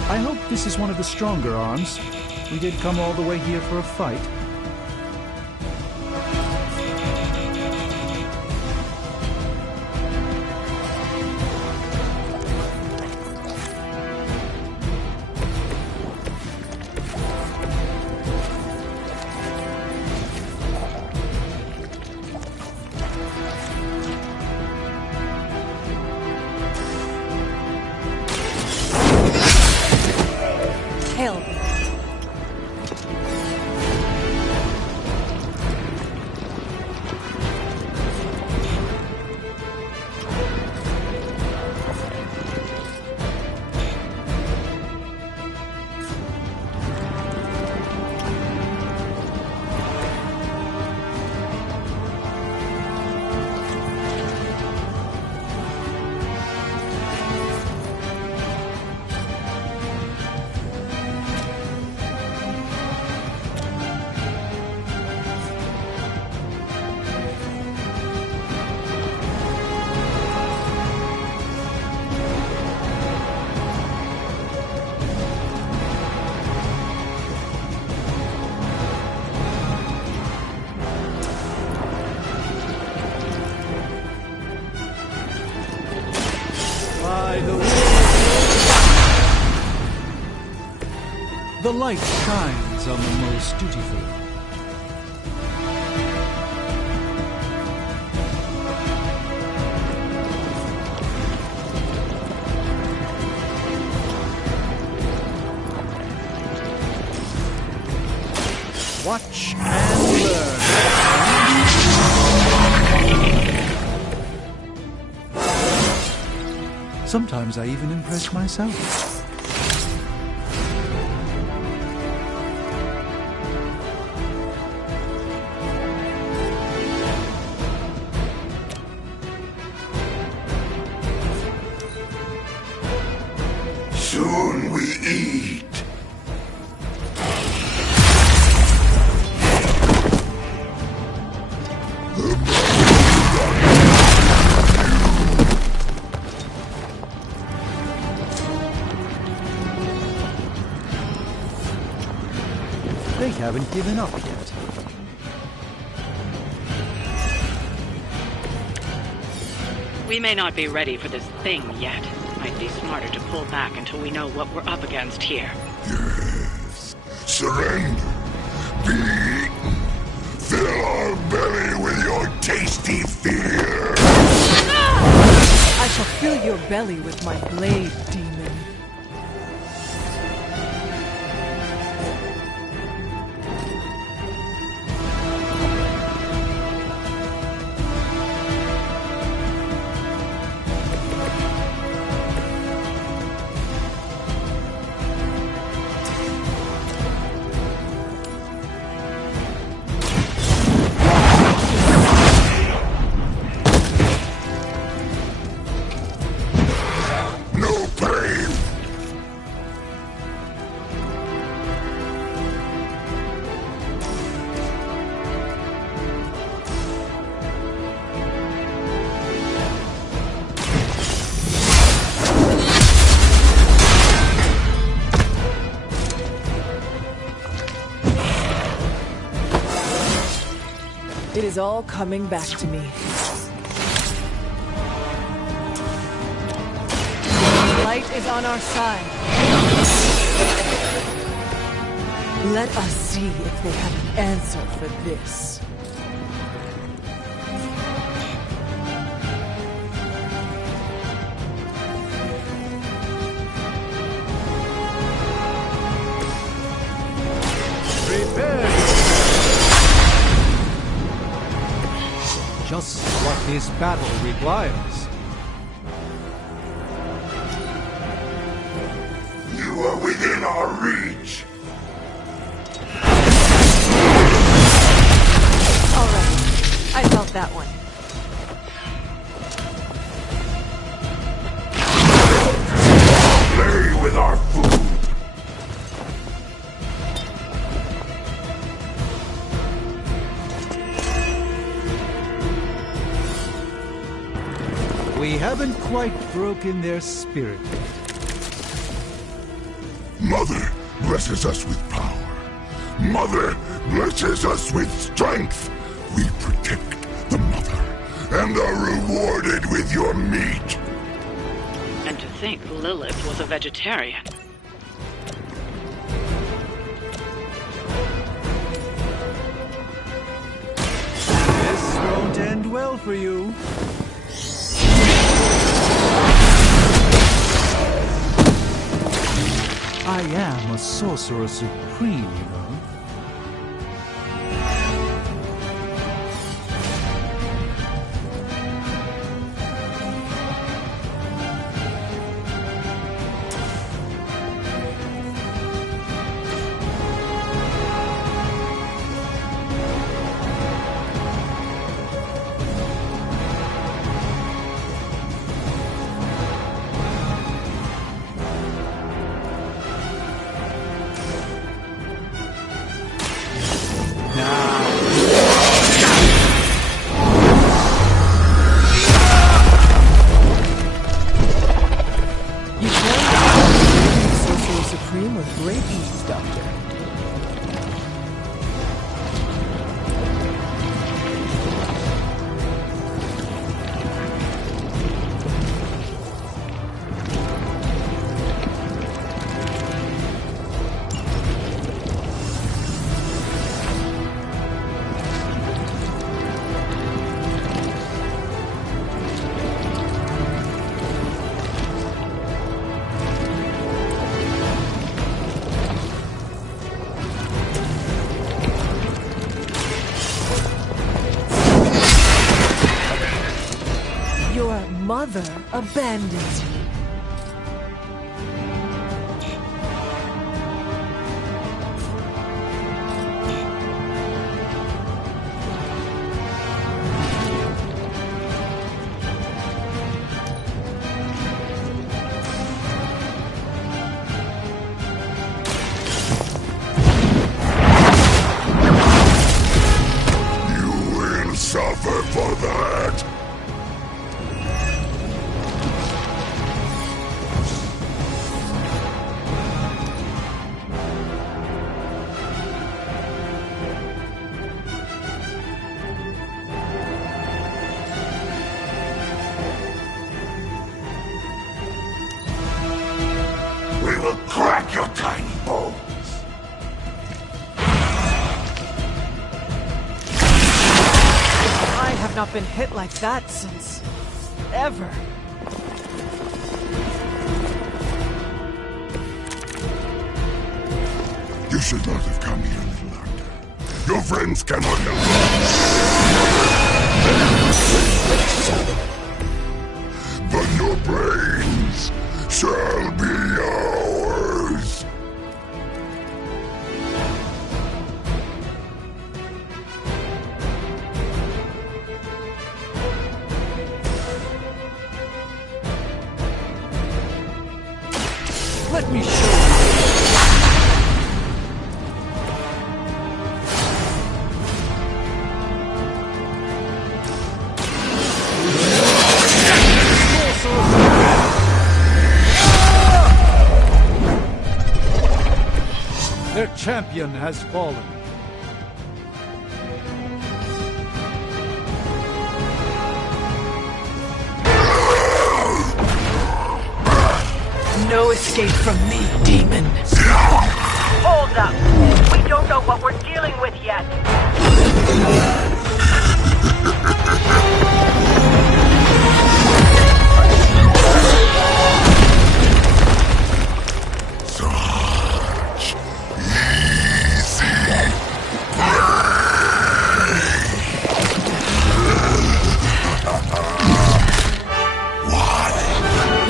I hope this is one of the stronger arms. We did come all the way here for a fight. Hell. The light shines on the most dutiful. Watch and learn. Sometimes I even impress myself. Soon we eat. They haven't given up yet. We may not be ready for this thing yet. Might be smarter to pull back until we know what we're up against here. Yes. Surrender. Be eaten. Fill our belly with your tasty fear. I shall fill your belly with my blade, demon. is all coming back to me. Light is on our side. Let us see if they have an answer for this. Just what this battle requires. You are within our reach. Alright, I felt that one. Play with our food. We haven't quite broken their spirit. Mother blesses us with power. Mother blesses us with strength. We protect the mother and are rewarded with your meat. And to think Lilith was a vegetarian. This won't end well for you. I am a sorcerer supreme, you know. Mother abandons you. You will suffer for that. We will crack your tiny bones. I have not been hit like that since... ever. You should not have come here, little hunter. Your friends cannot help you. But your brains shall be ours. Let me show you. Their champion has fallen. no escape from me, demon. Hold up. We don't know what we're dealing with yet.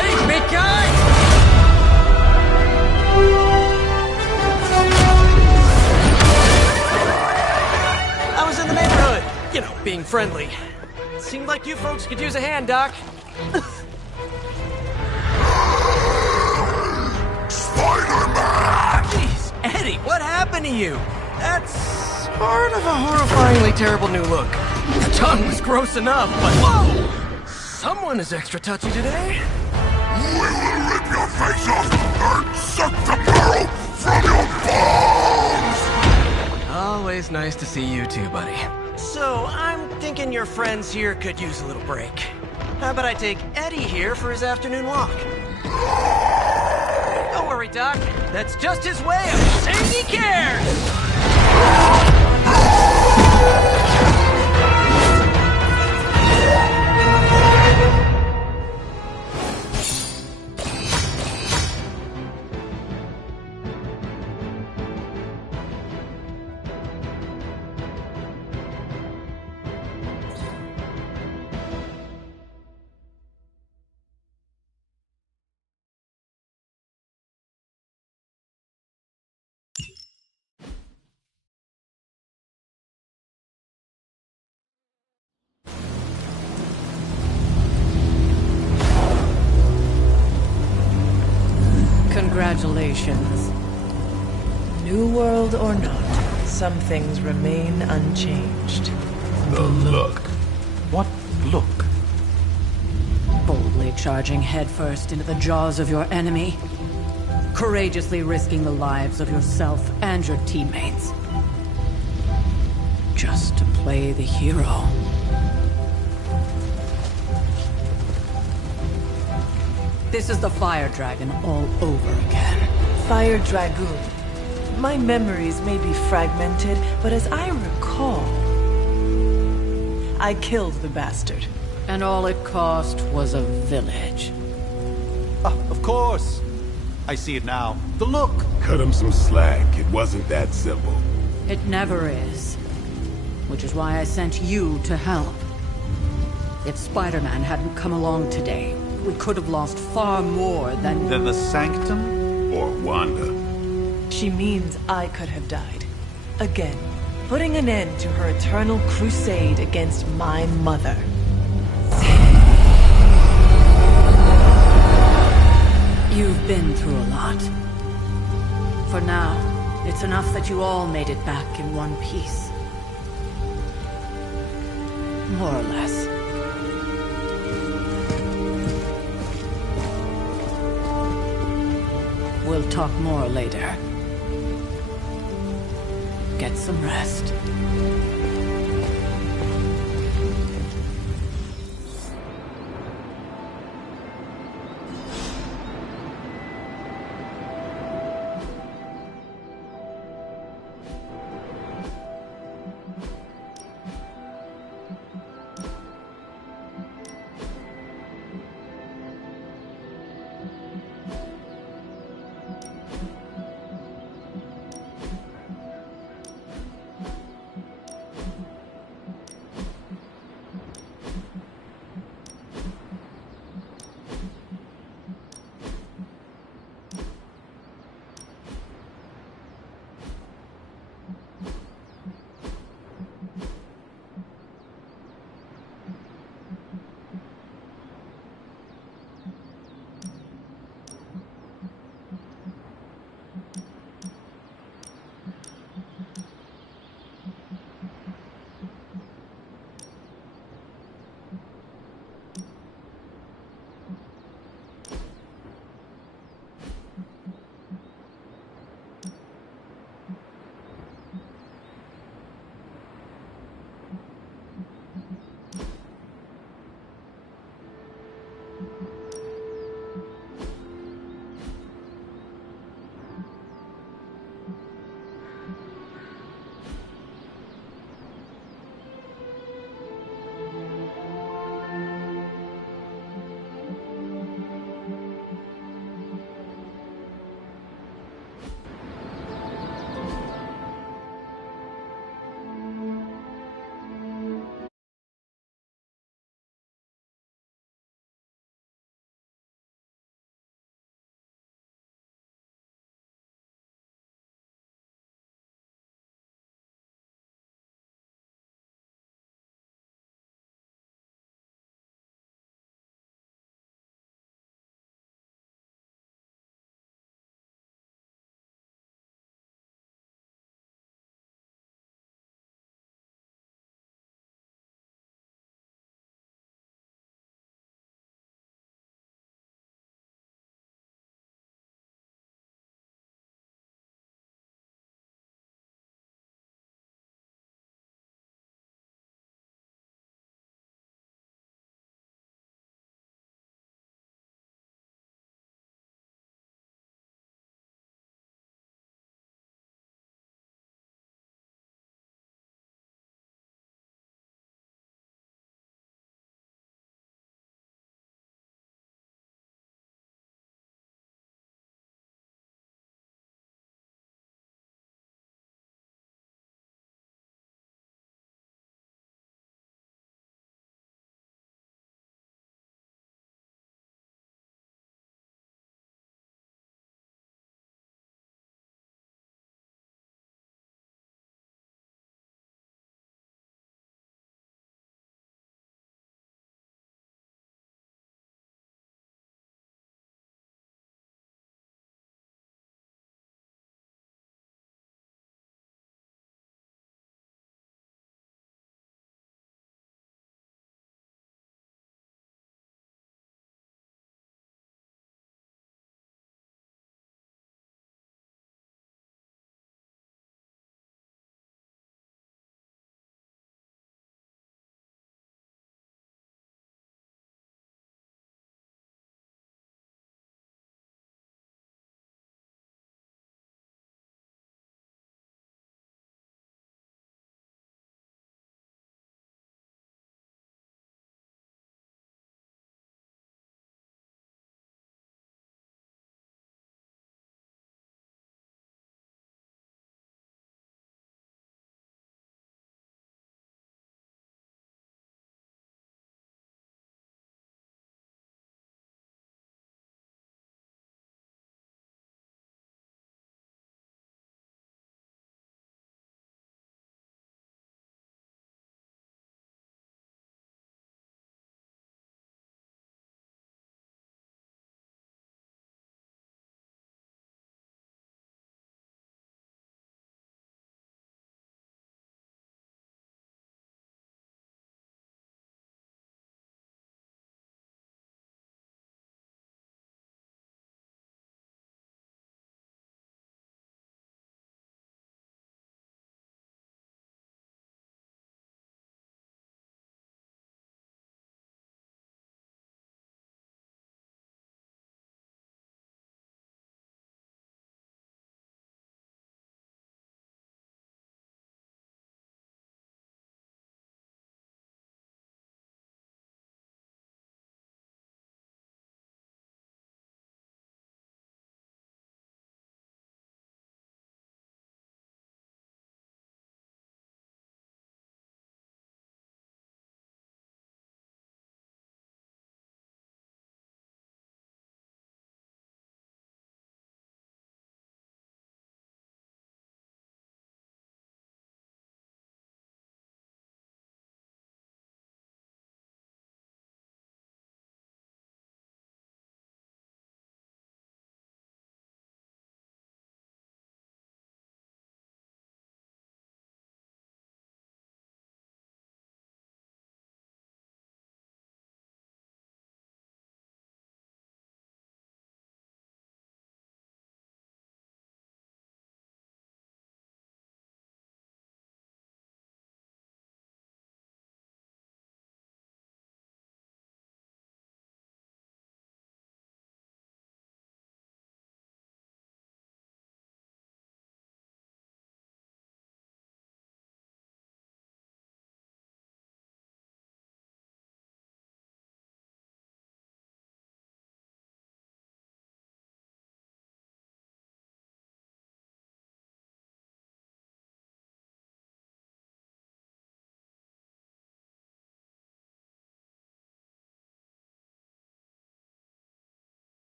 Hey, big guy! I was in the neighborhood, you know, being friendly. Seemed like you folks could use a hand, Doc. Spider-Man! Jeez, Eddie, what happened to you? That's sort of a horrifyingly terrible new look. The tongue was gross enough, but whoa! Someone is extra touchy today. We will rip your face off and suck the marrow from your bones! Always nice to see you too, buddy. So, I'm thinking your friends here could use a little break. How about I take Eddie here for his afternoon walk? Don't worry, Doc. That's just his way of saying he cares! Congratulations. New world or not, some things remain unchanged. The look. What look? Boldly charging headfirst into the jaws of your enemy. Courageously risking the lives of yourself and your teammates. Just to play the hero. This is the Fire Dragon all over again. Fire Dragoon. My memories may be fragmented, but as I recall, I killed the bastard. And all it cost was a village. Of course. I see it now. The look. Cut him some slack. It wasn't that simple. It never is. Which is why I sent you to help. If Spider-Man hadn't come along today, we could have lost far more than... Than the Sanctum? Or Wanda. She means I could have died. Again, putting an end to her eternal crusade against my mother. You've been through a lot. For now, it's enough that you all made it back in one piece. More or less. We'll talk more later. Get some rest.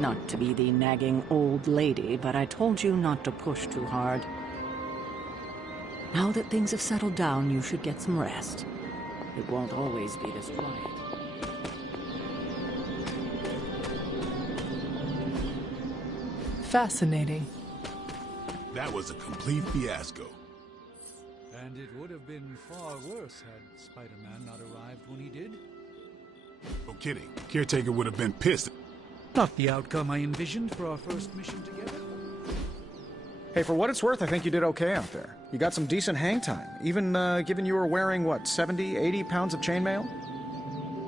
Not to be the nagging old lady, but I told you not to push too hard. Now that things have settled down, you should get some rest. It won't always be this quiet. Fascinating. That was a complete fiasco. And it would have been far worse had Spider-Man not arrived when he did. No kidding. Caretaker would have been pissed. Not the outcome I envisioned for our first mission together. Hey, for what it's worth, I think you did okay out there. You got some decent hang time, even given you were wearing, what, 70, 80 pounds of chainmail?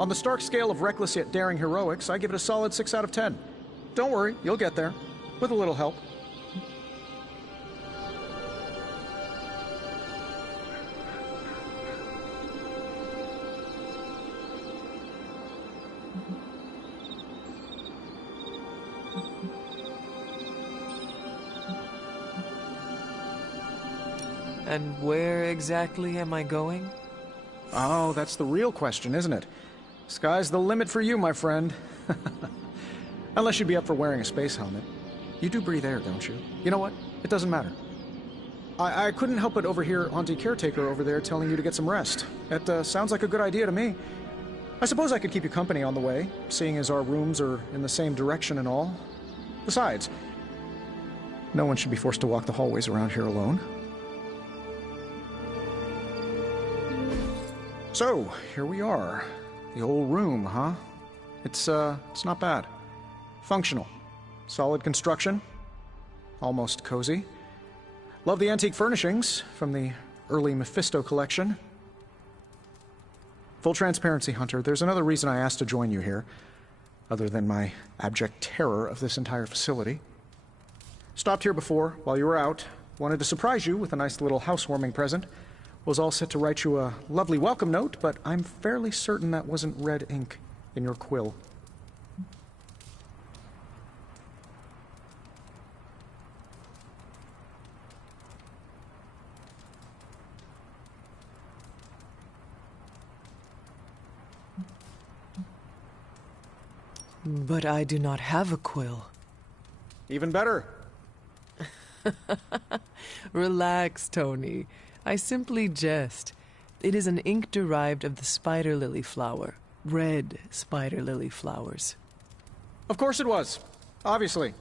On the Stark scale of reckless yet daring heroics, I give it a solid 6 out of 10. Don't worry, you'll get there. With a little help. And where exactly am I going? Oh, that's the real question, isn't it? Sky's the limit for you, my friend. Unless you'd be up for wearing a space helmet. You do breathe air, don't you? You know what? It doesn't matter. I couldn't help but overhear Auntie Caretaker over there telling you to get some rest. It sounds like a good idea to me. I suppose I could keep you company on the way, seeing as our rooms are in the same direction and all. Besides, no one should be forced to walk the hallways around here alone. So, here we are. The old room, huh? It's not bad. Functional. Solid construction. Almost cozy. Love the antique furnishings from the early Mephisto collection. Full transparency, Hunter, there's another reason I asked to join you here, other than my abject terror of this entire facility. Stopped here before, while you were out. Wanted to surprise you with a nice little housewarming present. Was all set to write you a lovely welcome note, but I'm fairly certain that wasn't red ink in your quill. But I do not have a quill. Even better. Relax, Tony. I simply jest. It is an ink derived of the spider lily flower. Red spider lily flowers. Of course it was. Obviously.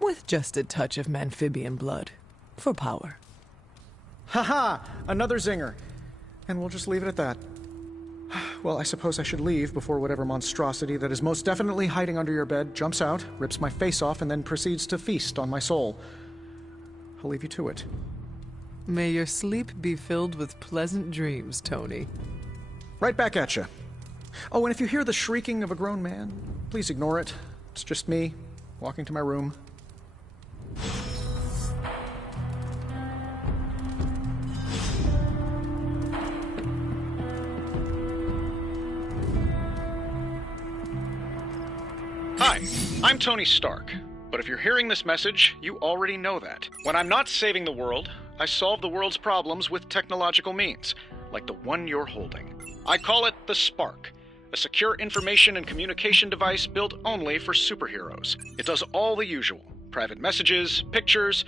With just a touch of amphibian blood. For power. Haha! Another zinger. And we'll just leave it at that. Well, I suppose I should leave before whatever monstrosity that is most definitely hiding under your bed jumps out, rips my face off, and then proceeds to feast on my soul. I'll leave you to it. May your sleep be filled with pleasant dreams, Tony. Right back at you. Oh, and if you hear the shrieking of a grown man, please ignore it. It's just me, walking to my room. Hi, I'm Tony Stark. But if you're hearing this message, you already know that. When I'm not saving the world, I solve the world's problems with technological means, like the one you're holding. I call it the Spark, a secure information and communication device built only for superheroes. It does all the usual, private messages, pictures,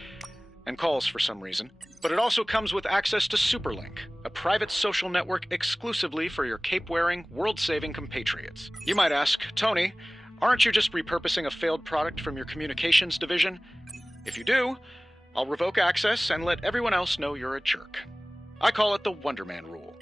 and calls for some reason. But it also comes with access to Superlink, a private social network exclusively for your cape-wearing, world-saving compatriots. You might ask, Tony, aren't you just repurposing a failed product from your communications division? If you do, I'll revoke access and let everyone else know you're a jerk. I call it the Wonder Man rule.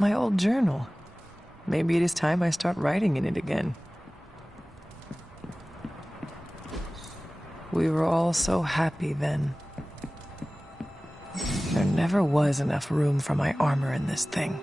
My old journal. Maybe it is time I start writing in it again. We were all so happy then. There never was enough room for my armor in this thing.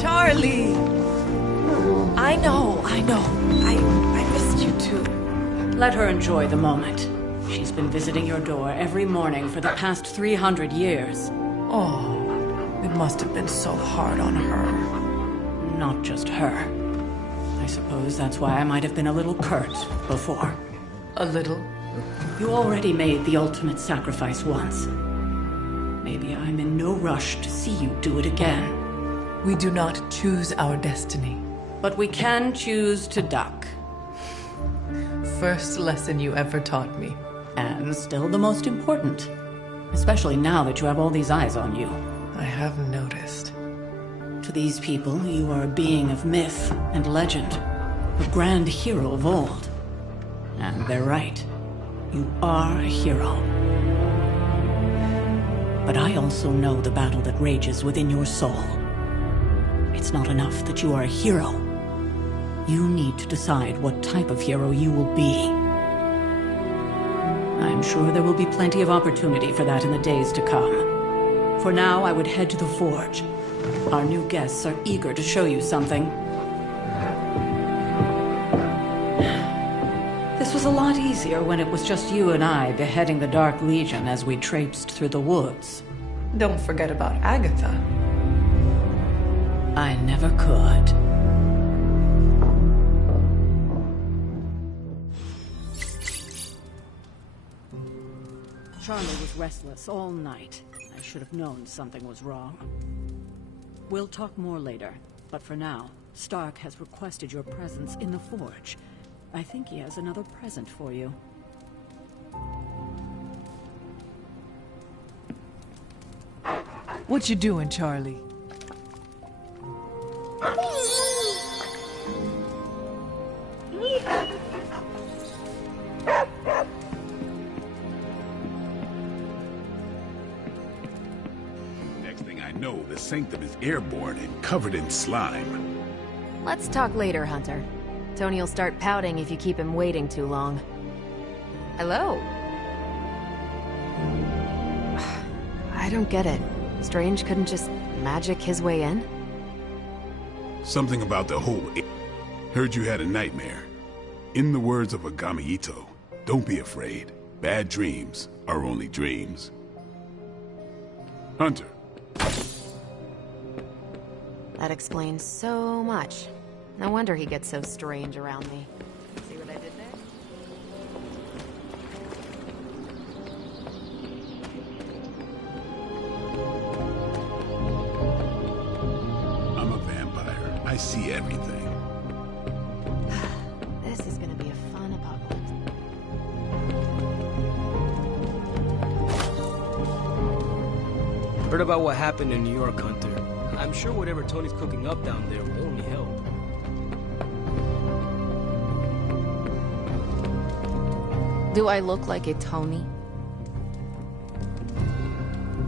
Charlie! I know. I missed you too. Let her enjoy the moment. She's been visiting your door every morning for the past 300 years. Oh, it must have been so hard on her. Not just her. I suppose that's why I might have been a little curt before. A little? You already made the ultimate sacrifice once. Maybe I'm in no rush to see you do it again. We do not choose our destiny. But we can choose to duck. First lesson you ever taught me. And still the most important. Especially now that you have all these eyes on you. I have noticed. To these people, you are a being of myth and legend. A grand hero of old. And they're right. You are a hero. But I also know the battle that rages within your soul. It's not enough that you are a hero. You need to decide what type of hero you will be. I'm sure there will be plenty of opportunity for that in the days to come. For now, I would head to the Forge. Our new guests are eager to show you something. This was a lot easier when it was just you and I beheading the Dark Legion as we traipsed through the woods. Don't forget about Agatha. I never could. Charlie was restless all night. I should have known something was wrong. We'll talk more later, but for now, Stark has requested your presence in the Forge. I think he has another present for you. What you doing, Charlie? I know the Sanctum is airborne and covered in slime. Let's talk later, Hunter. Tony'll start pouting if you keep him waiting too long. Hello? I don't get it. Strange couldn't just magic his way in? Something about the whole... Heard you had a nightmare. In the words of Agami Ito, don't be afraid. Bad dreams are only dreams. Hunter. That explains so much. No wonder he gets so strange around me. See what I did there? I'm a vampire. I see everything. This is gonna be a fun apocalypse. Heard about what happened in New York, Hunter. I'm sure whatever Tony's cooking up down there will only help. Do I look like a Tony?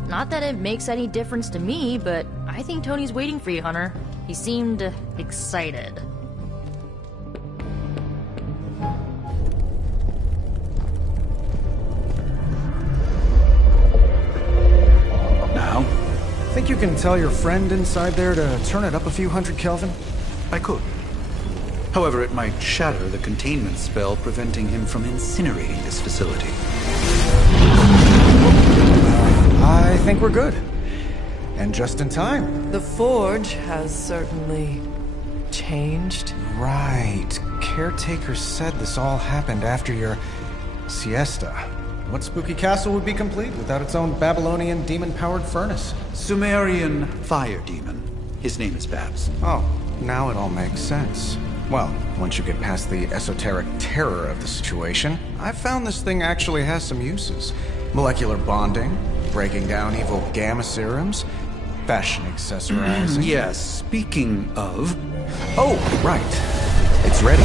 Not that it makes any difference to me, but I think Tony's waiting for you, Hunter. He seemed excited. Now? Think you can tell your friend inside there to turn it up a few hundred Kelvin? I could. However, it might shatter the containment spell preventing him from incinerating this facility. I think we're good. And just in time. The Forge has certainly changed. Right. Caretaker said this all happened after your siesta. What spooky castle would be complete without its own Babylonian demon-powered furnace? Sumerian fire demon. His name is Babs. Oh, now it all makes sense. Well, once you get past the esoteric terror of the situation, I've found this thing actually has some uses. Molecular bonding, breaking down evil gamma serums, fashion accessorizing. Yes, speaking of... Oh, right. It's ready.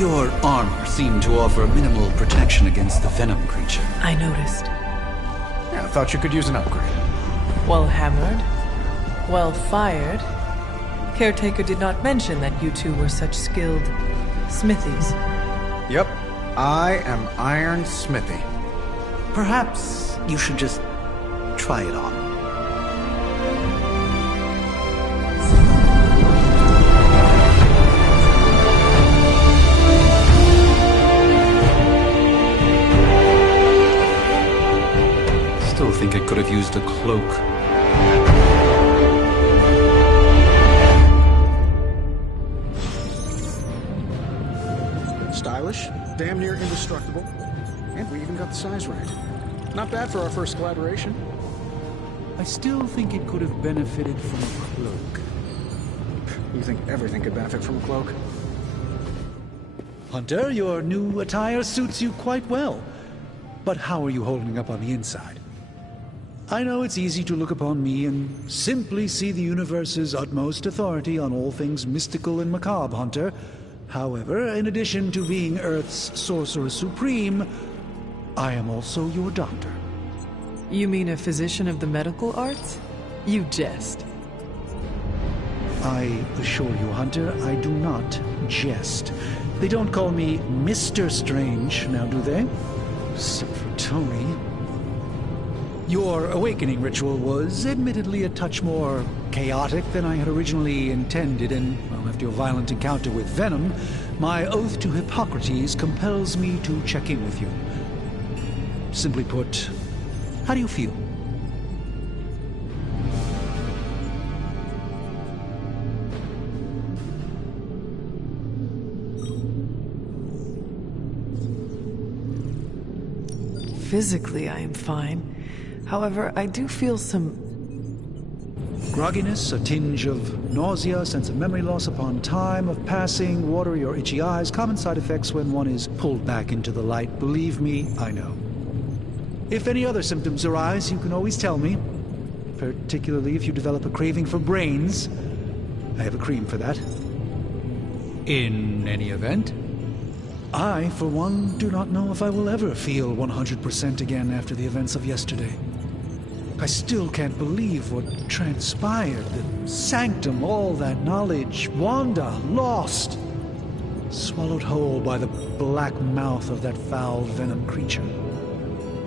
Your armor seemed to offer minimal protection against the venom creature. I noticed. Yeah, I thought you could use an upgrade. Well hammered, well fired. Caretaker did not mention that you two were such skilled smithies. Yep, I am Iron Smithy. Perhaps you should just try it on. Still think I could have used a cloak. Stylish, damn near indestructible, and we even got the size right. Not bad for our first collaboration. I still think it could have benefited from a cloak. You think everything could benefit from a cloak? Hunter, your new attire suits you quite well. But how are you holding up on the inside? I know it's easy to look upon me and simply see the universe's utmost authority on all things mystical and macabre, Hunter. However, in addition to being Earth's Sorcerer Supreme, I am also your doctor. You mean a physician of the medical arts? You jest. I assure you, Hunter, I do not jest. They don't call me Mr. Strange, now do they? Except for Tony. Your awakening ritual was admittedly a touch more chaotic than I had originally intended, and, well, after your violent encounter with Venom, my oath to Hippocrates compels me to check in with you. Simply put, how do you feel? Physically, I am fine. However, I do feel some... grogginess, a tinge of nausea, sense of memory loss upon time of passing, watery or itchy eyes, common side effects when one is pulled back into the light. Believe me, I know. If any other symptoms arise, you can always tell me. Particularly if you develop a craving for brains. I have a cream for that. In any event, I, for one, do not know if I will ever feel 100% again after the events of yesterday. I still can't believe what transpired. The Sanctum, all that knowledge, Wanda, lost. Swallowed whole by the black mouth of that foul venom creature.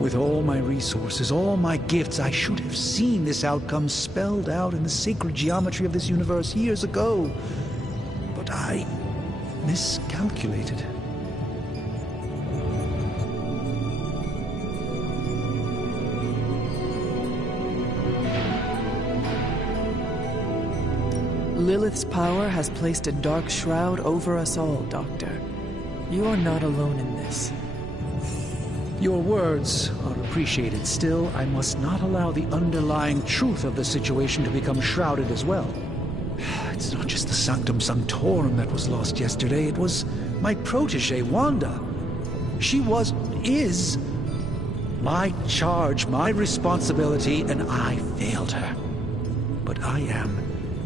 With all my resources, all my gifts, I should have seen this outcome spelled out in the sacred geometry of this universe years ago. But I miscalculated. Lilith's power has placed a dark shroud over us all, Doctor. You are not alone in this. Your words are appreciated. Still, I must not allow the underlying truth of the situation to become shrouded as well. It's not just the Sanctum Sanctorum that was lost yesterday. It was my protege, Wanda. She is my charge, my responsibility, and I failed her. But I am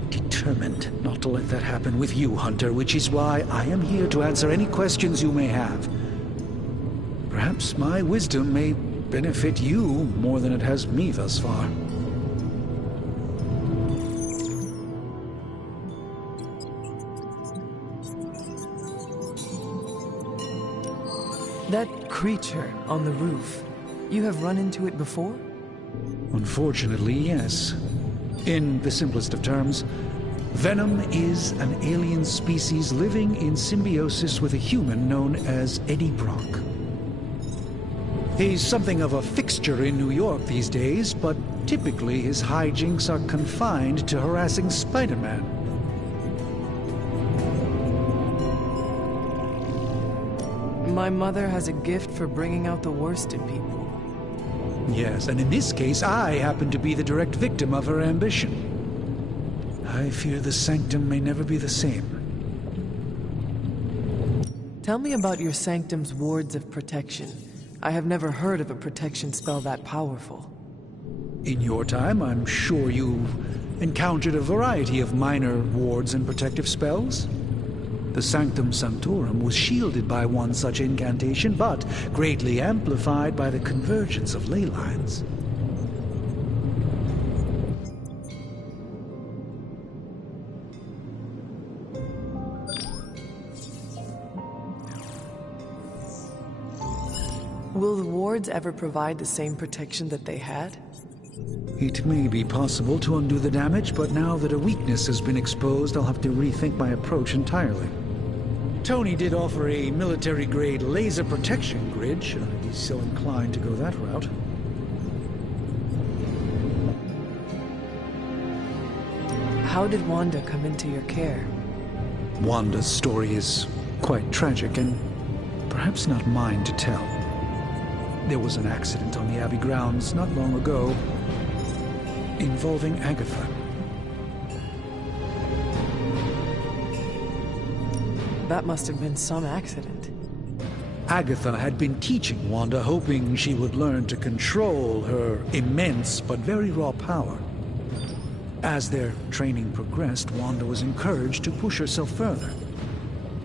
determined not to let that happen with you, Hunter, which is why I am here to answer any questions you may have. Perhaps my wisdom may benefit you more than it has me thus far. That creature on the roof, you have run into it before? Unfortunately, yes. In the simplest of terms, Venom is an alien species living in symbiosis with a human known as Eddie Brock. He's something of a fixture in New York these days, but typically his hijinks are confined to harassing Spider-Man. My mother has a gift for bringing out the worst in people. Yes, and in this case, I happen to be the direct victim of her ambition. I fear the Sanctum may never be the same. Tell me about your Sanctum's wards of protection. I have never heard of a protection spell that powerful. In your time, I'm sure you've encountered a variety of minor wards and protective spells. The Sanctum Sanctorum was shielded by one such incantation, but greatly amplified by the convergence of ley lines. Will the wards ever provide the same protection that they had? It may be possible to undo the damage, but now that a weakness has been exposed, I'll have to rethink my approach entirely. Tony did offer a military-grade laser protection grid, should I be so inclined to go that route. How did Wanda come into your care? Wanda's story is quite tragic, and perhaps not mine to tell. There was an accident on the Abbey grounds not long ago involving Agatha. That must have been some accident. Agatha had been teaching Wanda, hoping she would learn to control her immense but very raw power. As their training progressed, Wanda was encouraged to push herself further.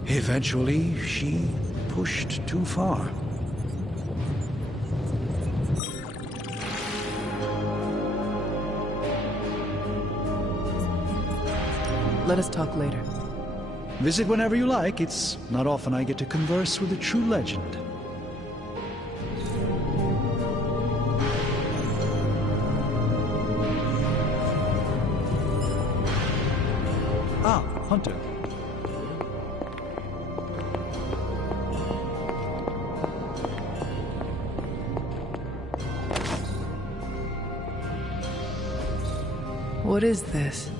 Eventually, she pushed too far. Let us talk later. Visit whenever you like. It's not often I get to converse with a true legend. Ah, Hunter. What is this?